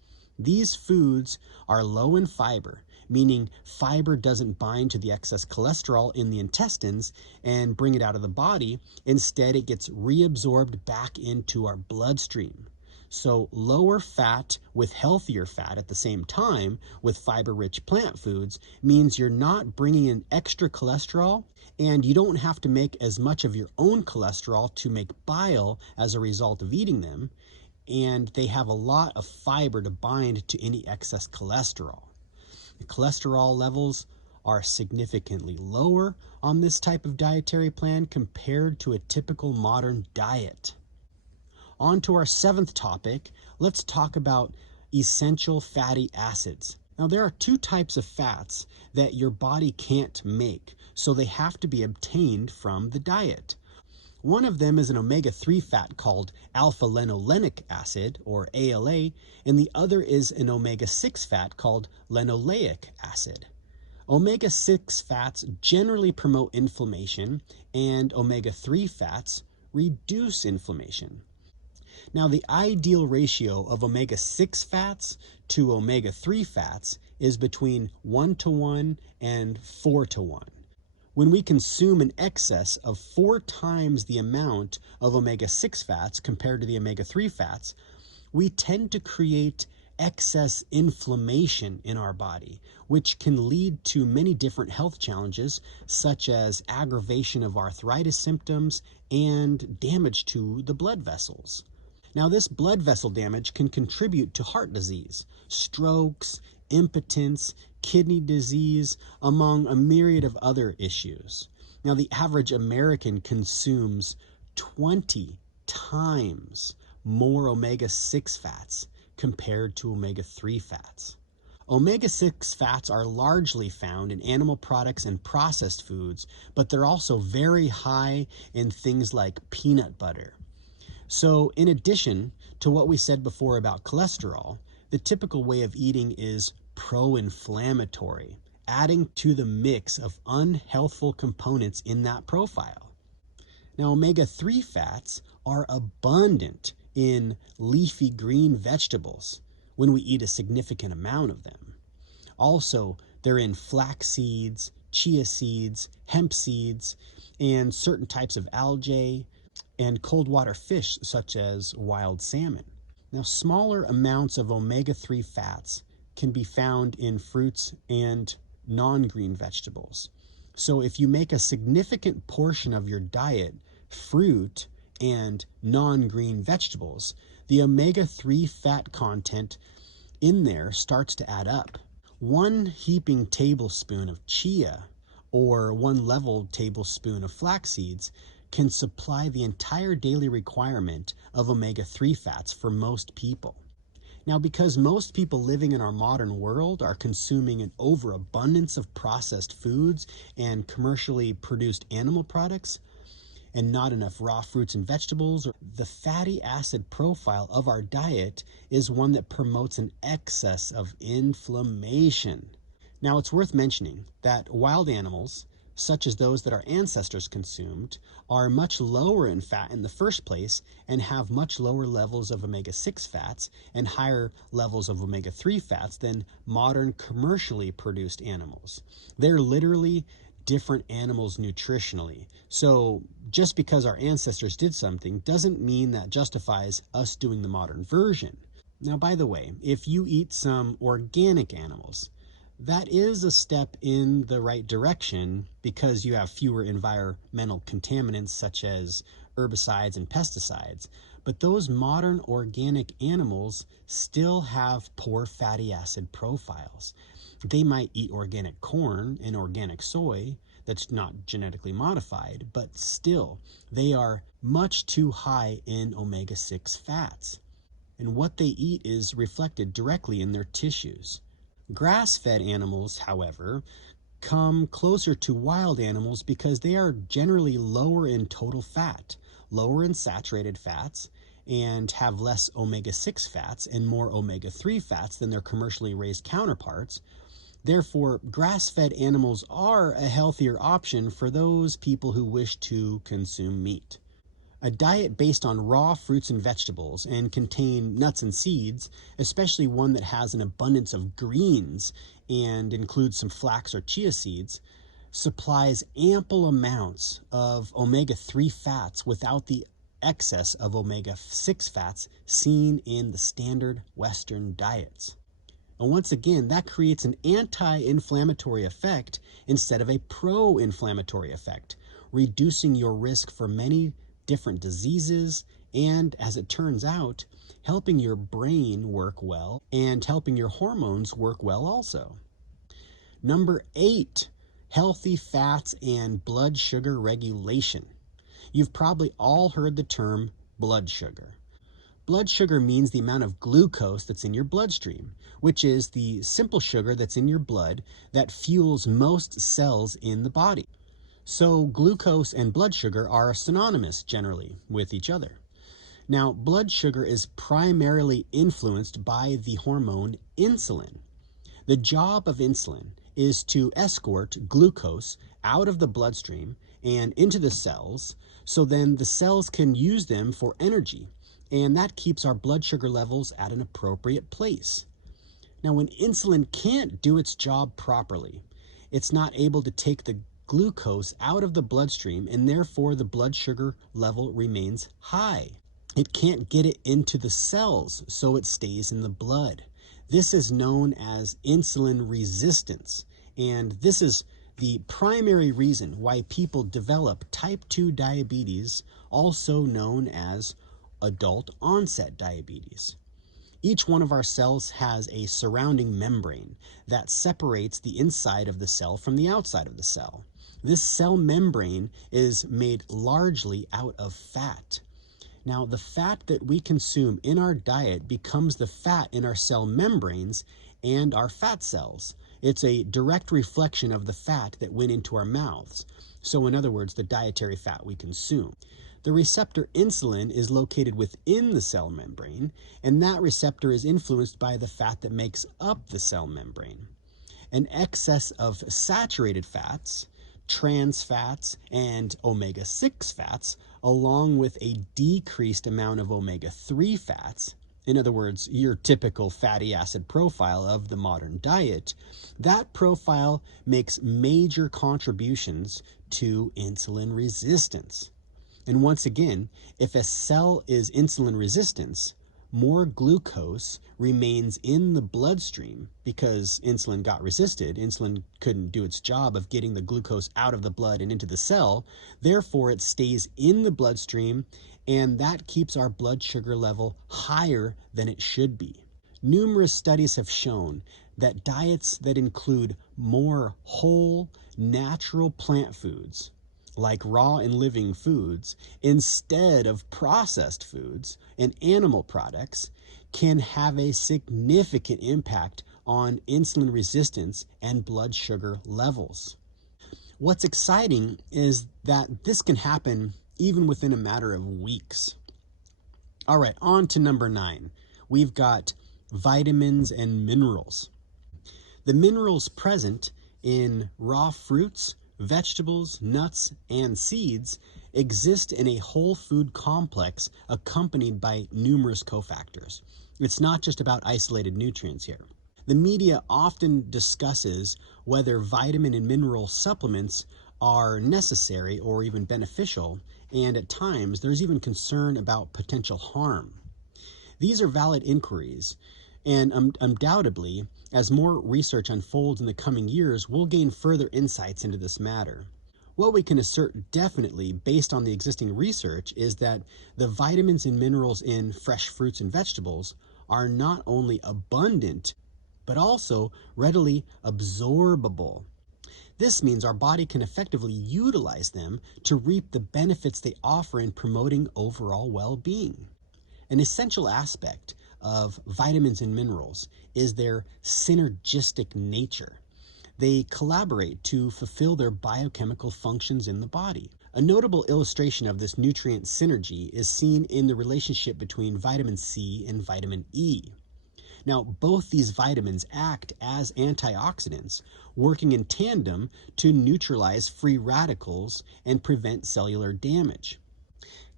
These foods are low in fiber, meaning fiber doesn't bind to the excess cholesterol in the intestines and bring it out of the body. Instead, it gets reabsorbed back into our bloodstream. So lower fat with healthier fat at the same time with fiber-rich plant foods means you're not bringing in extra cholesterol, and you don't have to make as much of your own cholesterol to make bile as a result of eating them, and they have a lot of fiber to bind to any excess cholesterol. The cholesterol levels are significantly lower on this type of dietary plan compared to a typical modern diet. On to our seventh topic, let's talk about essential fatty acids. Now, there are two types of fats that your body can't make, so they have to be obtained from the diet. One of them is an omega-3 fat called alpha-linolenic acid, or ALA, and the other is an omega-6 fat called linoleic acid. Omega-6 fats generally promote inflammation, and omega-3 fats reduce inflammation. Now, the ideal ratio of omega-6 fats to omega-3 fats is between 1:1 and 4:1. When we consume an excess of 4 times the amount of omega-6 fats compared to the omega-3 fats, we tend to create excess inflammation in our body, which can lead to many different health challenges, such as aggravation of arthritis symptoms and damage to the blood vessels. Now, this blood vessel damage can contribute to heart disease, strokes, impotence, kidney disease, among a myriad of other issues. Now, the average American consumes 20 times more omega-6 fats compared to omega-3 fats. Omega-6 fats are largely found in animal products and processed foods, but they're also very high in things like peanut butter. So in addition to what we said before about cholesterol, the typical way of eating is pro-inflammatory, adding to the mix of unhealthful components in that profile. Now, omega-3 fats are abundant in leafy green vegetables when we eat a significant amount of them. Also, they're in flax seeds, chia seeds, hemp seeds, and certain types of algae, and cold water fish such as wild salmon. Now, smaller amounts of omega-3 fats can be found in fruits and non-green vegetables. So if you make a significant portion of your diet fruit and non-green vegetables, the omega-3 fat content in there starts to add up. 1 heaping tablespoon of chia or 1 level tablespoon of flax seeds can supply the entire daily requirement of omega-3 fats for most people. Now, because most people living in our modern world are consuming an overabundance of processed foods and commercially produced animal products, and not enough raw fruits and vegetables, the fatty acid profile of our diet is one that promotes an excess of inflammation. Now, it's worth mentioning that wild animals, such as those that our ancestors consumed, are much lower in fat in the first place and have much lower levels of omega-6 fats and higher levels of omega-3 fats than modern commercially produced animals. They're literally different animals nutritionally. So just because our ancestors did something doesn't mean that justifies us doing the modern version. Now, by the way, if you eat some organic animals, that is a step in the right direction because you have fewer environmental contaminants such as herbicides and pesticides. But those modern organic animals still have poor fatty acid profiles. They might eat organic corn and organic soy that's not genetically modified, but still, they are much too high in omega-6 fats. And what they eat is reflected directly in their tissues. Grass-fed animals, however, come closer to wild animals because they are generally lower in total fat, lower in saturated fats, and have less omega-6 fats and more omega-3 fats than their commercially raised counterparts. Therefore, grass-fed animals are a healthier option for those people who wish to consume meat. A diet based on raw fruits and vegetables and contain nuts and seeds, especially one that has an abundance of greens and includes some flax or chia seeds, supplies ample amounts of omega-3 fats without the excess of omega-6 fats seen in the standard Western diets. And once again, that creates an anti-inflammatory effect instead of a pro-inflammatory effect, reducing your risk for many different diseases and, as it turns out, helping your brain work well and helping your hormones work well also. Number 8, healthy fats and blood sugar regulation. You've probably all heard the term blood sugar. Blood sugar means the amount of glucose that's in your bloodstream, which is the simple sugar that's in your blood that fuels most cells in the body. So glucose and blood sugar are synonymous generally with each other. Now, blood sugar is primarily influenced by the hormone insulin. The job of insulin is to escort glucose out of the bloodstream and into the cells, so then the cells can use them for energy, and that keeps our blood sugar levels at an appropriate place. Now, when insulin can't do its job properly, it's not able to take the glucose out of the bloodstream, and therefore the blood sugar level remains high. It can't get it into the cells, so it stays in the blood. This is known as insulin resistance, and this is the primary reason why people develop type 2 diabetes, also known as adult onset diabetes. Each one of our cells has a surrounding membrane that separates the inside of the cell from the outside of the cell. This cell membrane is made largely out of fat. Now, the fat that we consume in our diet becomes the fat in our cell membranes and our fat cells. It's a direct reflection of the fat that went into our mouths. So, in other words, the dietary fat we consume. The receptor insulin is located within the cell membrane, and that receptor is influenced by the fat that makes up the cell membrane. An excess of saturated fats, trans fats, and omega-6 fats, along with a decreased amount of omega-3 fats, in other words, your typical fatty acid profile of the modern diet, that profile makes major contributions to insulin resistance. And once again, if a cell is insulin resistant, more glucose remains in the bloodstream because insulin got resisted. Insulin couldn't do its job of getting the glucose out of the blood and into the cell. Therefore, it stays in the bloodstream, and that keeps our blood sugar level higher than it should be. Numerous studies have shown that diets that include more whole, natural plant foods, like raw and living foods, instead of processed foods and animal products, can have a significant impact on insulin resistance and blood sugar levels. What's exciting is that this can happen even within a matter of weeks. All right, on to number 9. We've got vitamins and minerals. The minerals present in raw fruits, vegetables, nuts, and seeds exist in a whole food complex accompanied by numerous cofactors. It's not just about isolated nutrients here. The media often discusses whether vitamin and mineral supplements are necessary or even beneficial, and at times there's even concern about potential harm. These are valid inquiries, and undoubtedly, as more research unfolds in the coming years, we'll gain further insights into this matter. What we can assert definitely, based on the existing research, is that the vitamins and minerals in fresh fruits and vegetables are not only abundant, but also readily absorbable. This means our body can effectively utilize them to reap the benefits they offer in promoting overall well-being. An essential aspect of vitamins and minerals is their synergistic nature. They collaborate to fulfill their biochemical functions in the body. A notable illustration of this nutrient synergy is seen in the relationship between vitamin C and vitamin E. Now, both these vitamins act as antioxidants, working in tandem to neutralize free radicals and prevent cellular damage.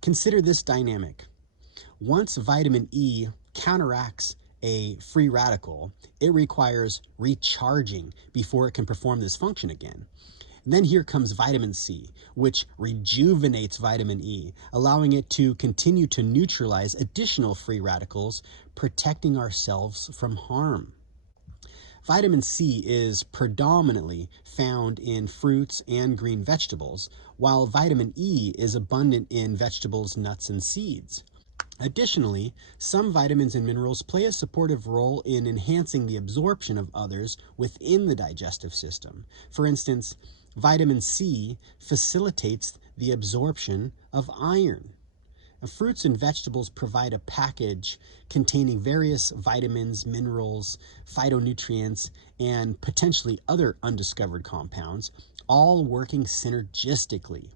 Consider this dynamic. Once vitamin E counteracts a free radical, it requires recharging before it can perform this function again. And then here comes vitamin C, which rejuvenates vitamin E, allowing it to continue to neutralize additional free radicals, protecting ourselves from harm. Vitamin C is predominantly found in fruits and green vegetables, while vitamin E is abundant in vegetables, nuts, and seeds. Additionally, some vitamins and minerals play a supportive role in enhancing the absorption of others within the digestive system. For instance, vitamin C facilitates the absorption of iron. Now, fruits and vegetables provide a package containing various vitamins, minerals, phytonutrients, and potentially other undiscovered compounds, all working synergistically.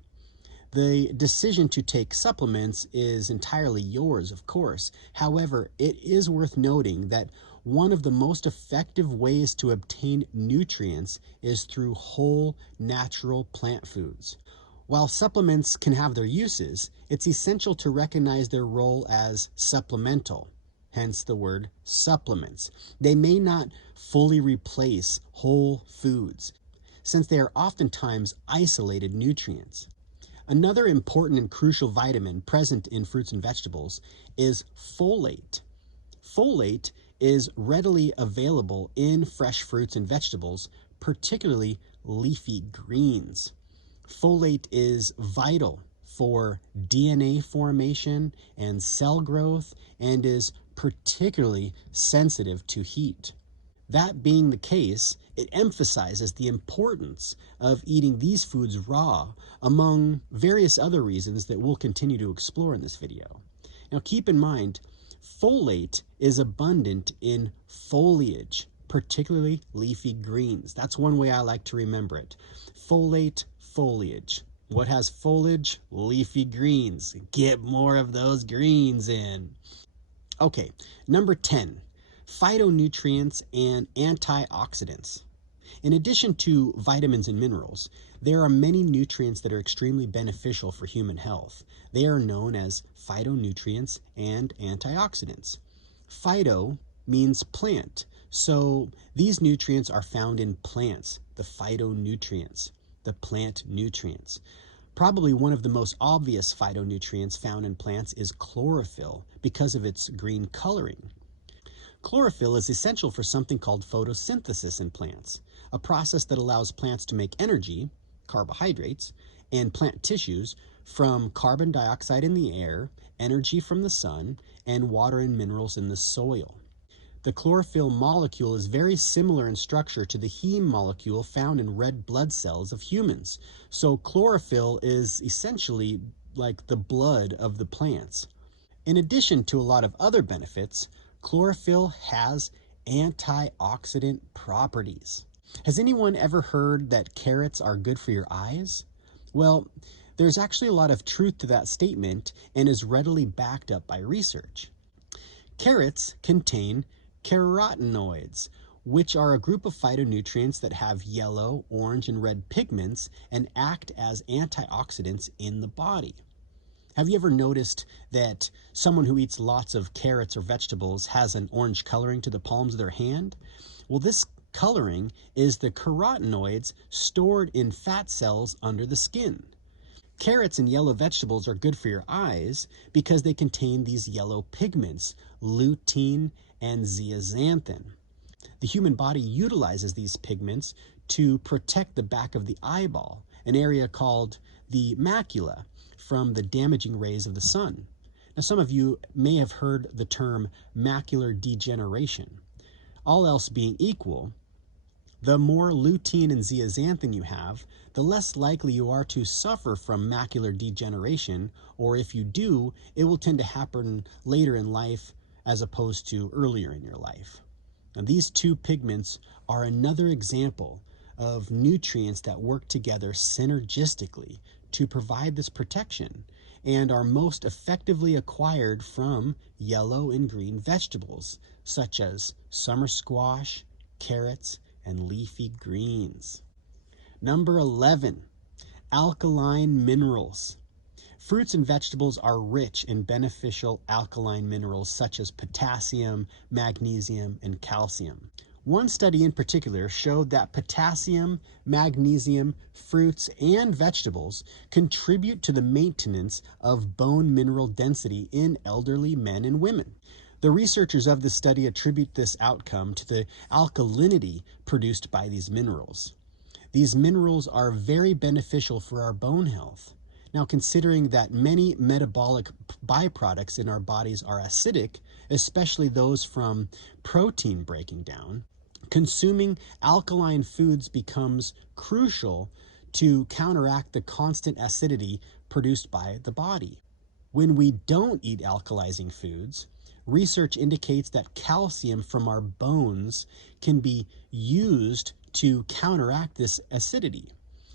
The decision to take supplements is entirely yours, of course. However, it is worth noting that one of the most effective ways to obtain nutrients is through whole, natural plant foods. While supplements can have their uses, it's essential to recognize their role as supplemental, hence the word supplements. They may not fully replace whole foods, since they are oftentimes isolated nutrients. Another important and crucial vitamin present in fruits and vegetables is folate. Folate is readily available in fresh fruits and vegetables, particularly leafy greens. Folate is vital for DNA formation and cell growth and is particularly sensitive to heat. That being the case, it emphasizes the importance of eating these foods raw, among various other reasons that we'll continue to explore in this video. Now keep in mind, folate is abundant in foliage, particularly leafy greens. That's one way I like to remember it. Folate, foliage. What has foliage? Leafy greens. Get more of those greens in. Okay, number 10. Phytonutrients and antioxidants. In addition to vitamins and minerals, there are many nutrients that are extremely beneficial for human health. They are known as phytonutrients and antioxidants. Phyto means plant, so these nutrients are found in plants, the phytonutrients, the plant nutrients. Probably one of the most obvious phytonutrients found in plants is chlorophyll because of its green coloring. Chlorophyll is essential for something called photosynthesis in plants, a process that allows plants to make energy, carbohydrates, and plant tissues from carbon dioxide in the air, energy from the sun, and water and minerals in the soil. The chlorophyll molecule is very similar in structure to the heme molecule found in red blood cells of humans. So chlorophyll is essentially like the blood of the plants. In addition to a lot of other benefits, chlorophyll has antioxidant properties. Has anyone ever heard that carrots are good for your eyes? Well, there's actually a lot of truth to that statement and is readily backed up by research. Carrots contain carotenoids, which are a group of phytonutrients that have yellow, orange, and red pigments and act as antioxidants in the body. Have you ever noticed that someone who eats lots of carrots or vegetables has an orange coloring to the palms of their hand? Well, this coloring is the carotenoids stored in fat cells under the skin. Carrots and yellow vegetables are good for your eyes because they contain these yellow pigments, lutein and zeaxanthin. The human body utilizes these pigments to protect the back of the eyeball, an area called the macula, from the damaging rays of the sun. Now, some of you may have heard the term macular degeneration. All else being equal, The more lutein and zeaxanthin you have, the less likely you are to suffer from macular degeneration, or if you do, it will tend to happen later in life as opposed to earlier in your life. Now, these two pigments are another example of nutrients that work together synergistically to provide this protection and are most effectively acquired from yellow and green vegetables such as summer squash, carrots, and leafy greens. Number 11, alkaline minerals. Fruits and vegetables are rich in beneficial alkaline minerals such as potassium, magnesium, and calcium. One study in particular showed that potassium, magnesium, fruits, and vegetables contribute to the maintenance of bone mineral density in elderly men and women. The researchers of the study attribute this outcome to the alkalinity produced by these minerals. These minerals are very beneficial for our bone health. Now, considering that many metabolic byproducts in our bodies are acidic, especially those from protein breaking down, consuming alkaline foods becomes crucial to counteract the constant acidity produced by the body. When we don't eat alkalizing foods, research indicates that calcium from our bones can be used to counteract this acidity.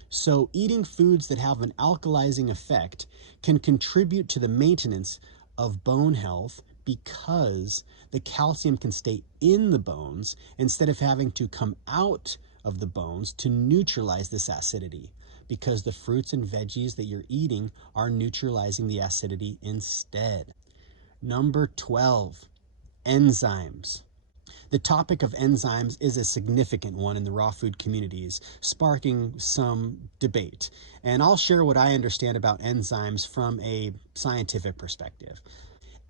So eating foods that have an alkalizing effect can contribute to the maintenance of bone health because the calcium can stay in the bones instead of having to come out of the bones to neutralize this acidity, because the fruits and veggies that you're eating are neutralizing the acidity instead. Number 12, enzymes. The topic of enzymes is a significant one in the raw food communities, sparking some debate. And I'll share what I understand about enzymes from a scientific perspective.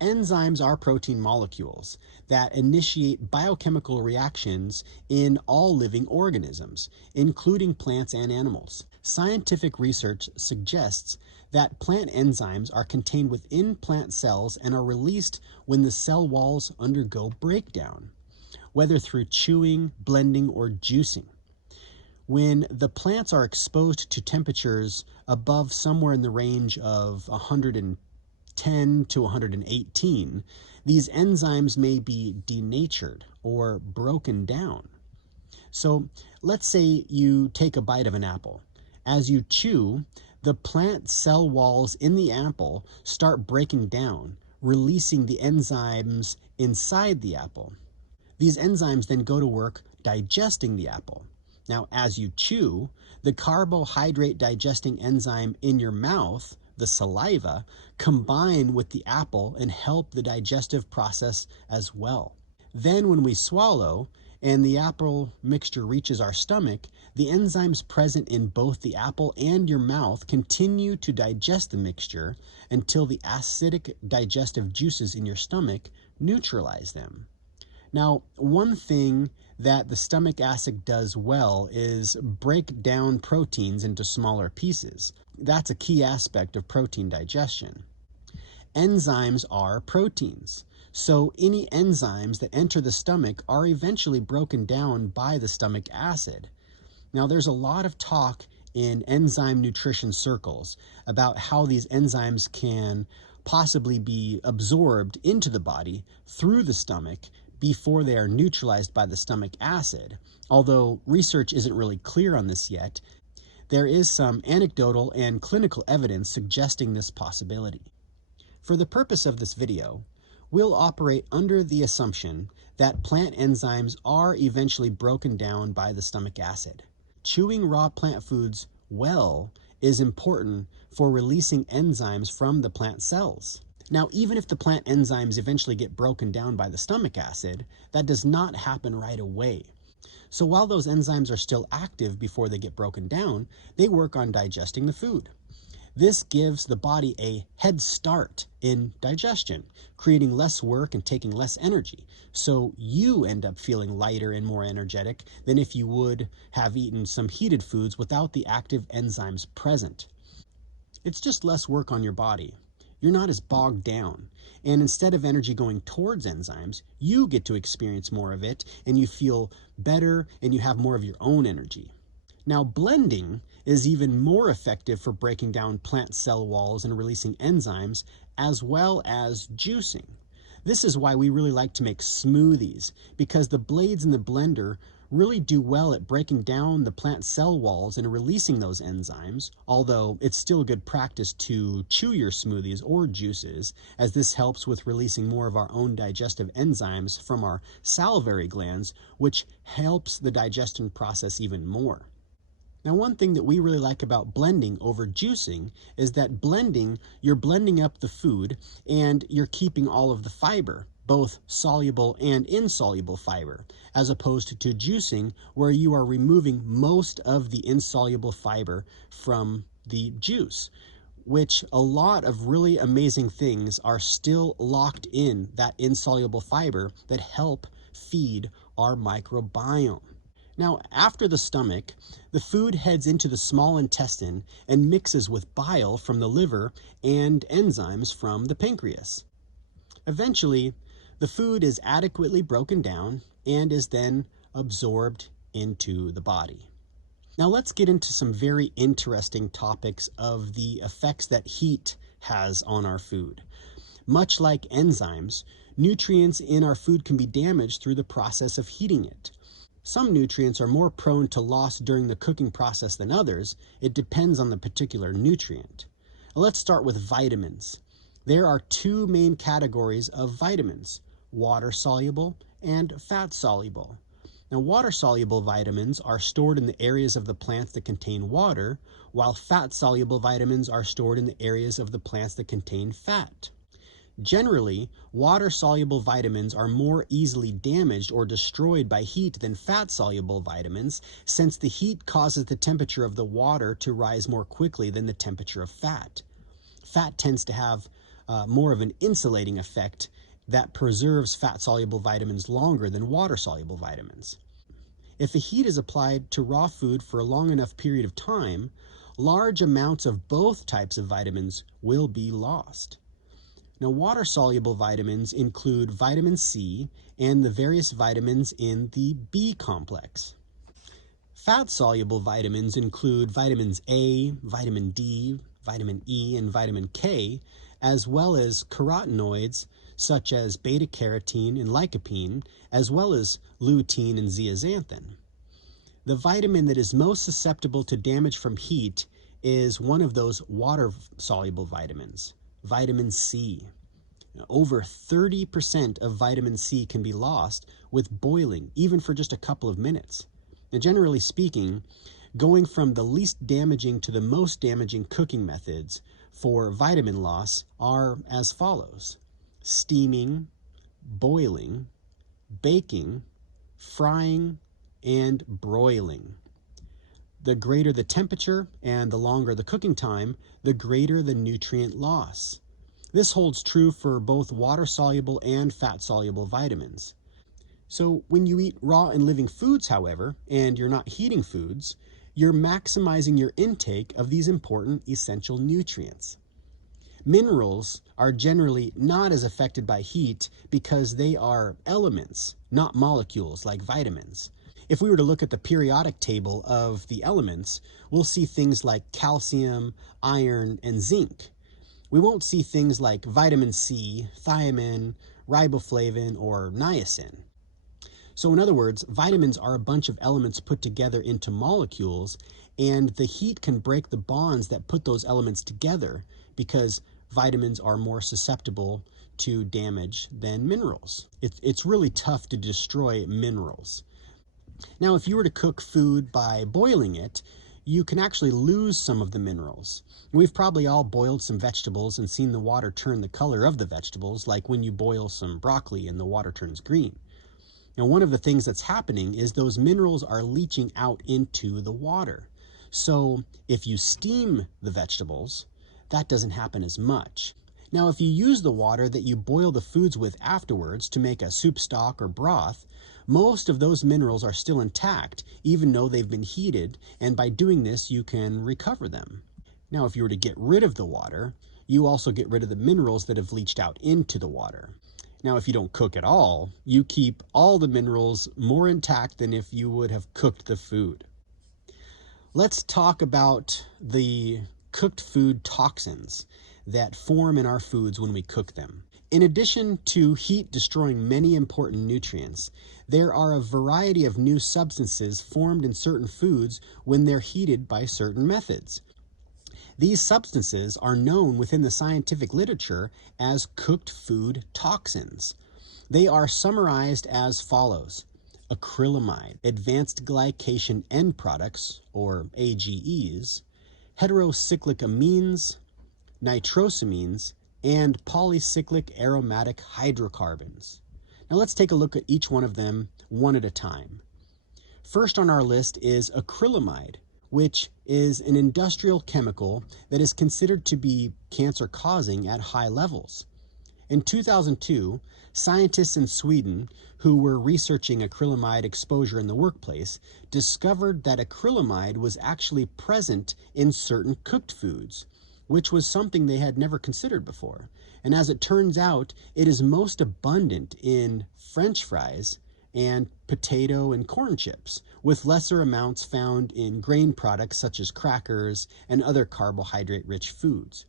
Enzymes are protein molecules that initiate biochemical reactions in all living organisms, including plants and animals. Scientific research suggests that plant enzymes are contained within plant cells and are released when the cell walls undergo breakdown, whether through chewing, blending, or juicing. When the plants are exposed to temperatures above somewhere in the range of 110 to 118, these enzymes may be denatured or broken down. So let's say you take a bite of an apple. As you chew, the plant cell walls in the apple start breaking down, releasing the enzymes inside the apple. These enzymes then go to work digesting the apple. Now, as you chew, the carbohydrate digesting enzyme in your mouth, the saliva, combine with the apple and help the digestive process as well. Then when we swallow and the apple mixture reaches our stomach, the enzymes present in both the apple and your mouth continue to digest the mixture until the acidic digestive juices in your stomach neutralize them. Now, one thing that the stomach acid does well is break down proteins into smaller pieces. That's a key aspect of protein digestion. Enzymes are proteins, so any enzymes that enter the stomach are eventually broken down by the stomach acid. Now, there's a lot of talk in enzyme nutrition circles about how these enzymes can possibly be absorbed into the body through the stomach before they are neutralized by the stomach acid. Although research isn't really clear on this yet, there is some anecdotal and clinical evidence suggesting this possibility. For the purpose of this video, we'll operate under the assumption that plant enzymes are eventually broken down by the stomach acid. Chewing raw plant foods well is important for releasing enzymes from the plant cells. Now, even if the plant enzymes eventually get broken down by the stomach acid, that does not happen right away. So while those enzymes are still active before they get broken down, they work on digesting the food. This gives the body a head start in digestion, creating less work and taking less energy. So you end up feeling lighter and more energetic than if you would have eaten some heated foods without the active enzymes present. It's just less work on your body. you're not as bogged down. And instead of energy going towards enzymes, you get to experience more of it and you feel better and you have more of your own energy. Now, blending is even more effective for breaking down plant cell walls and releasing enzymes, as well as juicing. This is why we really like to make smoothies, because the blades in the blender really do well at breaking down the plant cell walls and releasing those enzymes, although it's still good practice to chew your smoothies or juices, as this helps with releasing more of our own digestive enzymes from our salivary glands, which helps the digestion process even more. Now, one thing that we really like about blending over juicing is that blending, you're blending up the food and you're keeping all of the fiber, both soluble and insoluble fiber, as opposed to juicing, where you are removing most of the insoluble fiber from the juice, which a lot of really amazing things are still locked in that insoluble fiber that help feed our microbiome. Now, after the stomach, the food heads into the small intestine and mixes with bile from the liver and enzymes from the pancreas. Eventually, the food is adequately broken down and is then absorbed into the body. Now, let's get into some very interesting topics of the effects that heat has on our food. Much like enzymes, nutrients in our food can be damaged through the process of heating it. Some nutrients are more prone to loss during the cooking process than others. It depends on the particular nutrient. Let's start with vitamins. There are two main categories of vitamins: water-soluble and fat-soluble. Now, water-soluble vitamins are stored in the areas of the plants that contain water, while fat-soluble vitamins are stored in the areas of the plants that contain fat. Generally, water-soluble vitamins are more easily damaged or destroyed by heat than fat-soluble vitamins, since the heat causes the temperature of the water to rise more quickly than the temperature of fat. Fat tends to have more of an insulating effect that preserves fat-soluble vitamins longer than water-soluble vitamins. If the heat is applied to raw food for a long enough period of time, large amounts of both types of vitamins will be lost. Now, water-soluble vitamins include vitamin C and the various vitamins in the B complex. Fat-soluble vitamins include vitamins A, vitamin D, vitamin E, and vitamin K, as well as carotenoids such as beta-carotene and lycopene, as well as lutein and zeaxanthin. The vitamin that is most susceptible to damage from heat is one of those water-soluble vitamins, vitamin C. Over 30% of vitamin C can be lost with boiling, even for just a couple of minutes. Now, generally speaking, going from the least damaging to the most damaging cooking methods for vitamin loss are as follows: steaming, boiling, baking, frying, and broiling. The greater the temperature and the longer the cooking time, the greater the nutrient loss. This holds true for both water-soluble and fat-soluble vitamins. So when you eat raw and living foods, however, and you're not heating foods, you're maximizing your intake of these important essential nutrients. Minerals are generally not as affected by heat because they are elements, not molecules like vitamins. If we were to look at the periodic table of the elements, we'll see things like calcium, iron, and zinc. We won't see things like vitamin C, thiamine, riboflavin, or niacin. So in other words, vitamins are a bunch of elements put together into molecules, and the heat can break the bonds that put those elements together because vitamins are more susceptible to damage than minerals. It's really tough to destroy minerals. Now, if you were to cook food by boiling it, you can actually lose some of the minerals. We've probably all boiled some vegetables and seen the water turn the color of the vegetables, like when you boil some broccoli and the water turns green. Now, one of the things that's happening is those minerals are leaching out into the water. So if you steam the vegetables, that doesn't happen as much. Now, if you use the water that you boil the foods with afterwards to make a soup stock or broth, most of those minerals are still intact, even though they've been heated, and by doing this, you can recover them. Now, if you were to get rid of the water, You also get rid of the minerals that have leached out into the water. Now, if you don't cook at all, you keep all the minerals more intact than if you would have cooked the food. Let's talk about the cooked food toxins that form in our foods when we cook them. In addition to heat destroying many important nutrients, there are a variety of new substances formed in certain foods when they're heated by certain methods. These substances are known within the scientific literature as cooked food toxins. They are summarized as follows: acrylamide, advanced glycation end products, or AGEs, heterocyclic amines, nitrosamines, and polycyclic aromatic hydrocarbons. Now let's take a look at each one of them one at a time. First on our list is acrylamide, which is an industrial chemical that is considered to be cancer-causing at high levels. In 2002, scientists in Sweden who were researching acrylamide exposure in the workplace discovered that acrylamide was actually present in certain cooked foods, which was something they had never considered before. And as it turns out, it is most abundant in French fries and potato and corn chips, with lesser amounts found in grain products such as crackers and other carbohydrate-rich foods.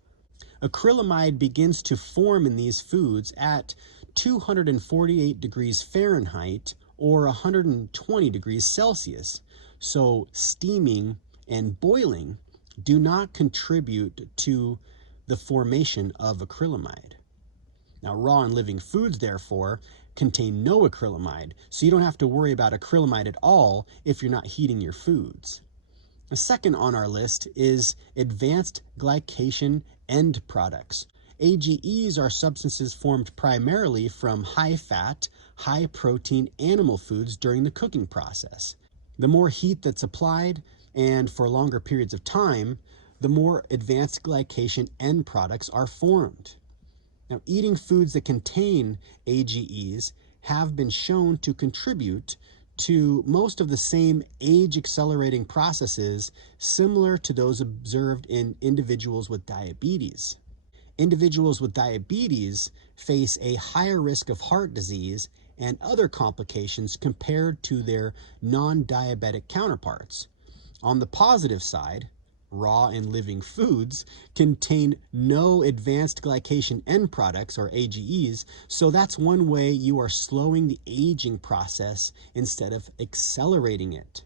Acrylamide begins to form in these foods at 248 degrees Fahrenheit or 120 degrees Celsius, so steaming and boiling do not contribute to the formation of acrylamide. Now, raw and living foods, therefore, contain no acrylamide, so you don't have to worry about acrylamide at all if you're not heating your foods. The second on our list is advanced glycation end products. AGEs are substances formed primarily from high-fat, high-protein animal foods during the cooking process. The more heat that's applied, and for longer periods of time, the more advanced glycation end products are formed. Now, eating foods that contain AGEs have been shown to contribute to most of the same age-accelerating processes similar to those observed in individuals with diabetes. Individuals with diabetes face a higher risk of heart disease and other complications compared to their non-diabetic counterparts. On the positive side, raw and living foods contain no advanced glycation end products, or AGEs, so that's one way you are slowing the aging process instead of accelerating it.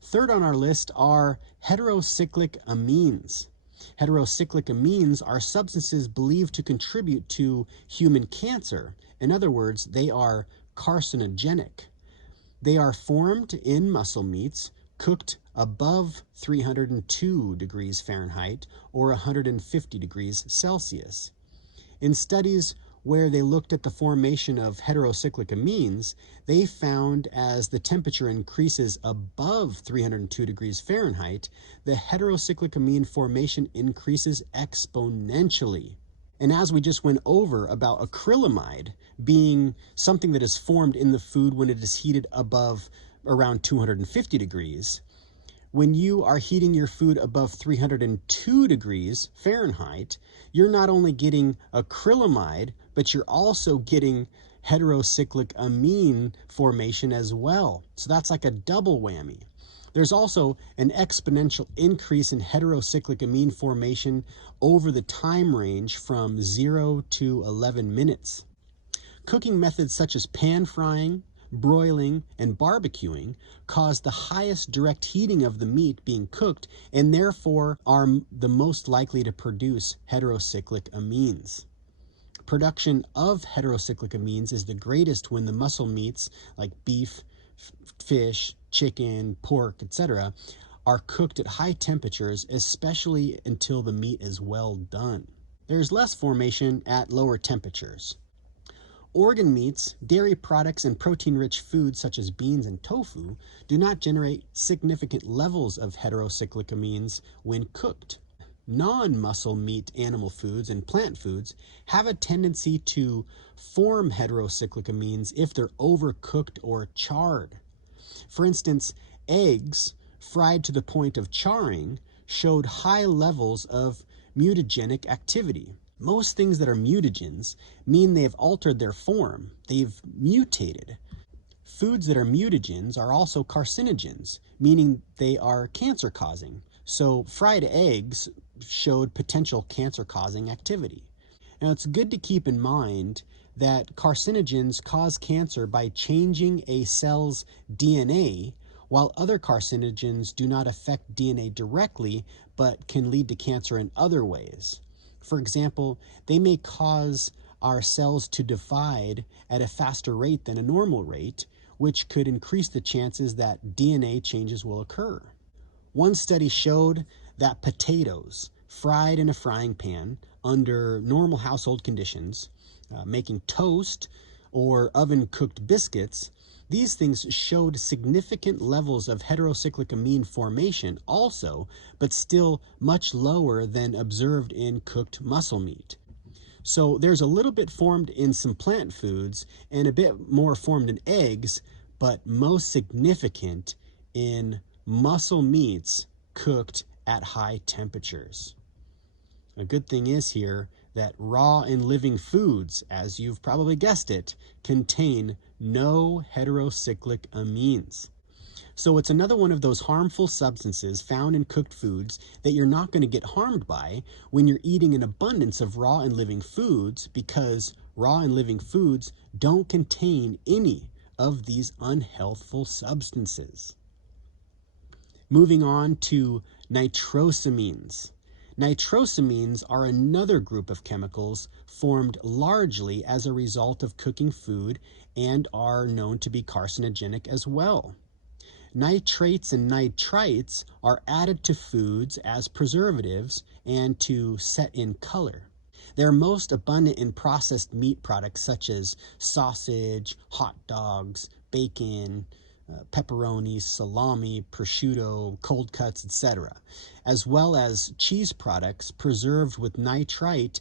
Third on our list are heterocyclic amines. Heterocyclic amines are substances believed to contribute to human cancer. In other words, they are carcinogenic. They are formed in muscle meats cooked above 302 degrees Fahrenheit or 150 degrees Celsius. In studies where they looked at the formation of heterocyclic amines, they found as the temperature increases above 302 degrees Fahrenheit, the heterocyclic amine formation increases exponentially. And as we just went over about acrylamide being something that is formed in the food when it is heated above around 250 degrees, when you are heating your food above 302 degrees Fahrenheit, you're not only getting acrylamide, but you're also getting heterocyclic amine formation as well. So that's like a double whammy. There's also an exponential increase in heterocyclic amine formation over the time range from 0 to 11 minutes. Cooking methods such as pan frying, broiling, and barbecuing cause the highest direct heating of the meat being cooked and therefore are the most likely to produce heterocyclic amines. Production of heterocyclic amines is the greatest when the muscle meats like beef, fish, chicken, pork, etc. are cooked at high temperatures, especially until the meat is well done. There's less formation at lower temperatures. Organ meats, dairy products, and protein-rich foods such as beans and tofu do not generate significant levels of heterocyclic amines when cooked. Non-muscle meat animal foods and plant foods have a tendency to form heterocyclic amines if they're overcooked or charred. For instance, eggs fried to the point of charring showed high levels of mutagenic activity. Most things that are mutagens mean they've altered their form, they've mutated. Foods that are mutagens are also carcinogens, meaning they are cancer-causing. So fried eggs showed potential cancer-causing activity. Now, it's good to keep in mind that carcinogens cause cancer by changing a cell's DNA, while other carcinogens do not affect DNA directly, but can lead to cancer in other ways. For example, they may cause our cells to divide at a faster rate than a normal rate, which could increase the chances that DNA changes will occur. One study showed that potatoes fried in a frying pan under normal household conditions, making toast or oven-cooked biscuits, these things showed significant levels of heterocyclic amine formation also, but still much lower than observed in cooked muscle meat. So there's a little bit formed in some plant foods and a bit more formed in eggs, but most significant in muscle meats cooked at high temperatures. A good thing is here that raw and living foods, as you've probably guessed it, contain no heterocyclic amines. So it's another one of those harmful substances found in cooked foods that you're not going to get harmed by when you're eating an abundance of raw and living foods, because raw and living foods don't contain any of these unhealthful substances. Moving on to nitrosamines. Nitrosamines are another group of chemicals formed largely as a result of cooking food and are known to be carcinogenic as well. Nitrates and nitrites are added to foods as preservatives and to set in color. They're most abundant in processed meat products such as sausage, hot dogs, bacon, pepperoni, salami, prosciutto, cold cuts, etc., as well as cheese products preserved with nitrite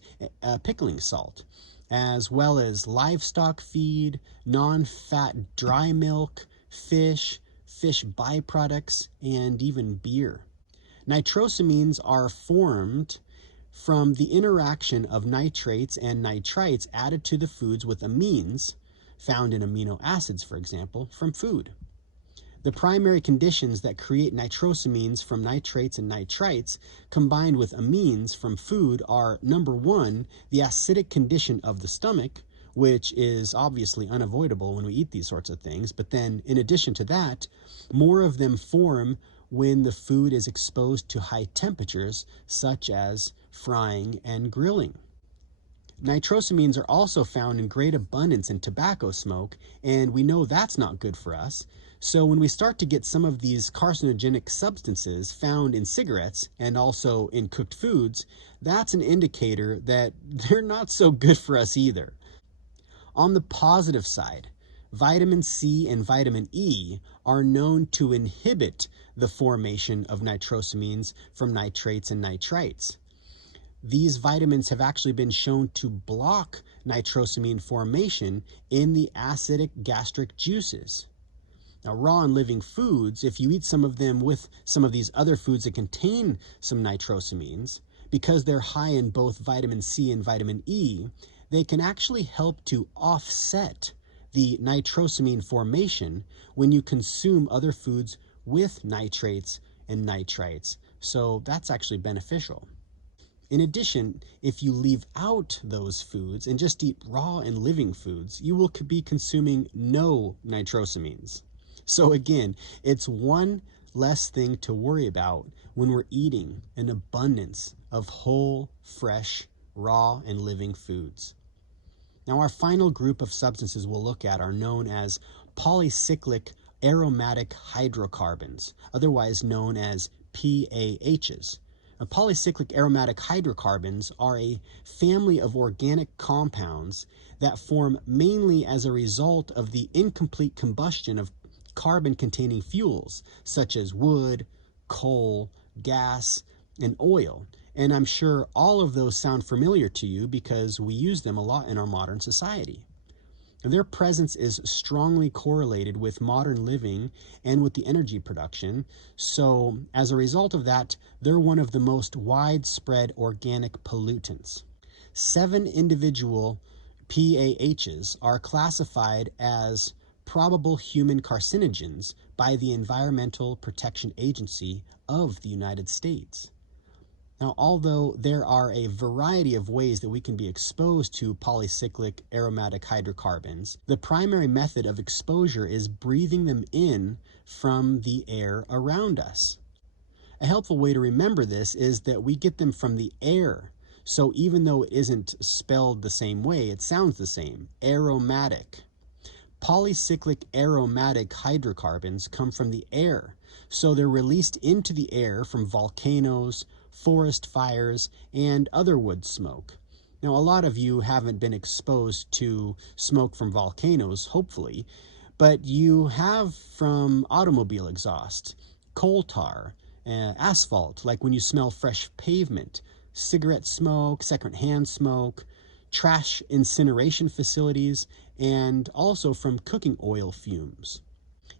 pickling salt, as well as livestock feed, non-fat dry milk, fish byproducts, and even beer. Nitrosamines are formed from the interaction of nitrates and nitrites added to the foods with amines, found in amino acids, for example, from food. The primary conditions that create nitrosamines from nitrates and nitrites combined with amines from food are, number one, the acidic condition of the stomach, which is obviously unavoidable when we eat these sorts of things, but then in addition to that, more of them form when the food is exposed to high temperatures, such as frying and grilling. Nitrosamines are also found in great abundance in tobacco smoke, and we know that's not good for us. So when we start to get some of these carcinogenic substances found in cigarettes and also in cooked foods, that's an indicator that they're not so good for us either. On the positive side, vitamin C and vitamin E are known to inhibit the formation of nitrosamines from nitrates and nitrites. These vitamins have actually been shown to block nitrosamine formation in the acidic gastric juices. Now, raw and living foods, if you eat some of them with some of these other foods that contain some nitrosamines, because they're high in both vitamin C and vitamin E, they can actually help to offset the nitrosamine formation when you consume other foods with nitrates and nitrites. So that's actually beneficial. In addition, if you leave out those foods and just eat raw and living foods, you will be consuming no nitrosamines. So again, it's one less thing to worry about when we're eating an abundance of whole, fresh, raw, and living foods. Now, our final group of substances we'll look at are known as polycyclic aromatic hydrocarbons, otherwise known as PAHs. Polycyclic aromatic hydrocarbons are a family of organic compounds that form mainly as a result of the incomplete combustion of carbon-containing fuels, such as wood, coal, gas, and oil. And I'm sure all of those sound familiar to you because we use them a lot in our modern society. Their presence is strongly correlated with modern living and with the energy production. So, as a result of that, they're one of the most widespread organic pollutants. 7 individual PAHs are classified as probable human carcinogens by the Environmental Protection Agency of the United States. Now, although there are a variety of ways that we can be exposed to polycyclic aromatic hydrocarbons, the primary method of exposure is breathing them in from the air around us. A helpful way to remember this is that we get them from the air. So even though it isn't spelled the same way, it sounds the same. Aromatic. Polycyclic aromatic hydrocarbons come from the air, so they're released into the air from volcanoes, forest fires, and other wood smoke. Now, a lot of you haven't been exposed to smoke from volcanoes, hopefully, but you have from automobile exhaust, coal tar, asphalt, like when you smell fresh pavement, cigarette smoke, secondhand smoke, trash incineration facilities, and also from cooking oil fumes.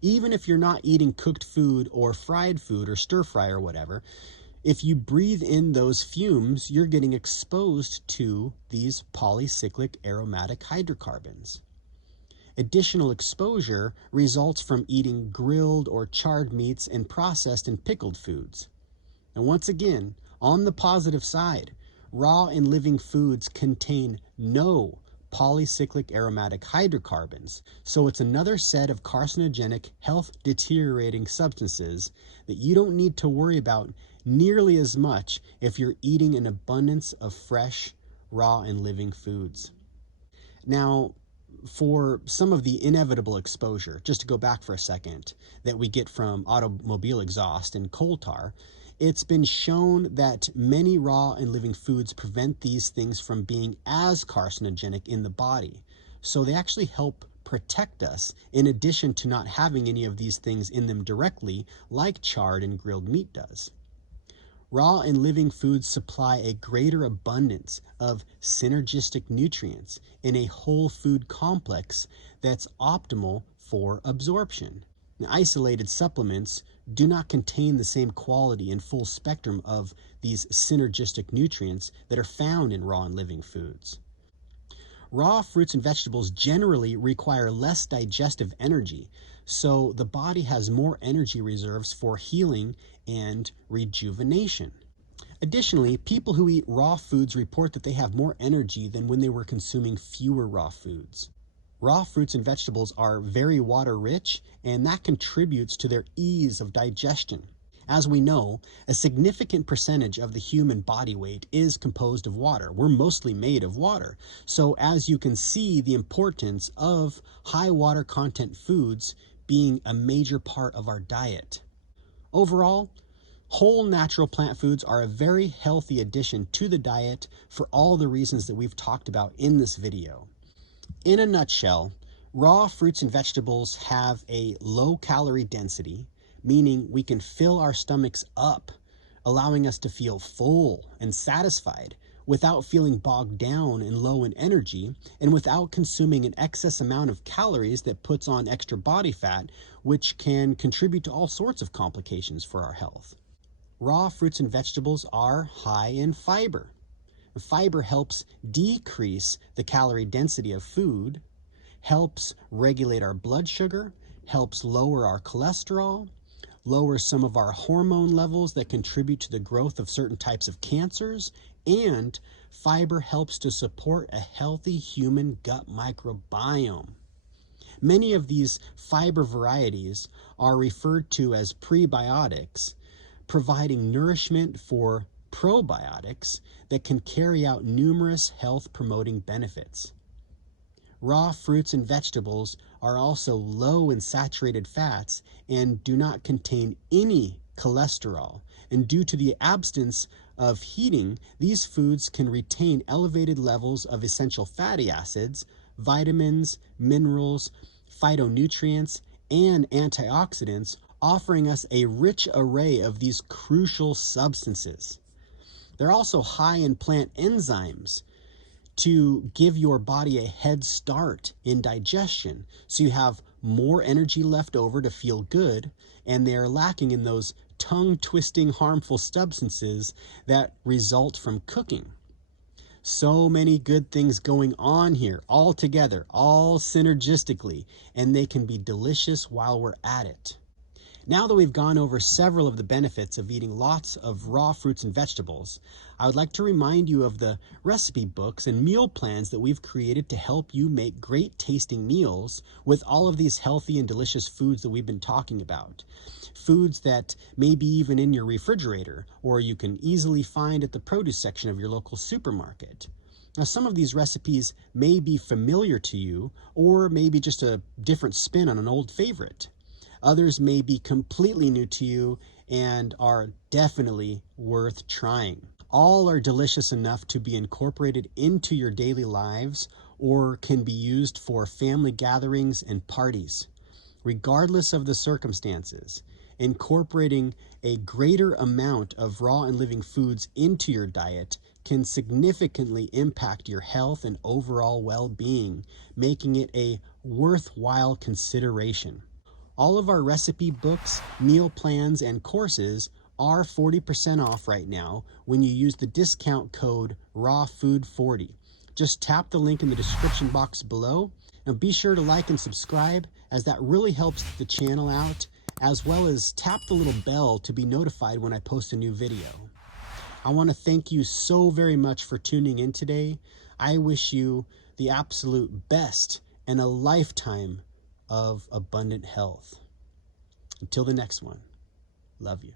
Even if you're not eating cooked food or fried food or stir fry or whatever, if you breathe in those fumes, you're getting exposed to these polycyclic aromatic hydrocarbons. Additional exposure results from eating grilled or charred meats and processed and pickled foods. And once again, on the positive side, raw and living foods contain no polycyclic aromatic hydrocarbons, so it's another set of carcinogenic, health deteriorating substances that you don't need to worry about nearly as much if you're eating an abundance of fresh, raw, and living foods. Now, for some of the inevitable exposure, just to go back for a second, that we get from automobile exhaust and coal tar, it's been shown that many raw and living foods prevent these things from being as carcinogenic in the body. So they actually help protect us in addition to not having any of these things in them directly, like charred and grilled meat does. Raw and living foods supply a greater abundance of synergistic nutrients in a whole food complex that's optimal for absorption. Now, isolated supplements do not contain the same quality and full spectrum of these synergistic nutrients that are found in raw and living foods. Raw fruits and vegetables generally require less digestive energy, so the body has more energy reserves for healing and rejuvenation. Additionally, people who eat raw foods report that they have more energy than when they were consuming fewer raw foods. Raw fruits and vegetables are very water rich, and that contributes to their ease of digestion. As we know, a significant percentage of the human body weight is composed of water. We're mostly made of water. So as you can see, the importance of high water content foods being a major part of our diet. Overall, whole natural plant foods are a very healthy addition to the diet for all the reasons that we've talked about in this video. In a nutshell, raw fruits and vegetables have a low calorie density, meaning we can fill our stomachs up, allowing us to feel full and satisfied without feeling bogged down and low in energy, and without consuming an excess amount of calories that puts on extra body fat, which can contribute to all sorts of complications for our health. Raw fruits and vegetables are high in fiber. Fiber helps decrease the calorie density of food, helps regulate our blood sugar, helps lower our cholesterol, lower some of our hormone levels that contribute to the growth of certain types of cancers, and fiber helps to support a healthy human gut microbiome. Many of these fiber varieties are referred to as prebiotics, providing nourishment for probiotics that can carry out numerous health-promoting benefits. Raw fruits and vegetables are also low in saturated fats and do not contain any cholesterol. And due to the absence of heating, these foods can retain elevated levels of essential fatty acids, vitamins, minerals, phytonutrients, and antioxidants, offering us a rich array of these crucial substances. They're also high in plant enzymes to give your body a head start in digestion, so you have more energy left over to feel good, and they are lacking in those tongue-twisting harmful substances that result from cooking. So many good things going on here, all together, all synergistically, and they can be delicious while we're at it. Now that we've gone over several of the benefits of eating lots of raw fruits and vegetables, I would like to remind you of the recipe books and meal plans that we've created to help you make great tasting meals with all of these healthy and delicious foods that we've been talking about. Foods that may be even in your refrigerator, or you can easily find at the produce section of your local supermarket. Now, some of these recipes may be familiar to you, or maybe just a different spin on an old favorite. Others may be completely new to you and are definitely worth trying. All are delicious enough to be incorporated into your daily lives or can be used for family gatherings and parties. Regardless of the circumstances, incorporating a greater amount of raw and living foods into your diet can significantly impact your health and overall well-being, making it a worthwhile consideration. All of our recipe books, meal plans, and courses are 40% off right now when you use the discount code RAWFOOD40. Just tap the link in the description box below, and be sure to like and subscribe, as that really helps the channel out, as well as tap the little bell to be notified when I post a new video. I want to thank you so very much for tuning in today. I wish you the absolute best and a lifetime of abundant health. Until the next one, love you.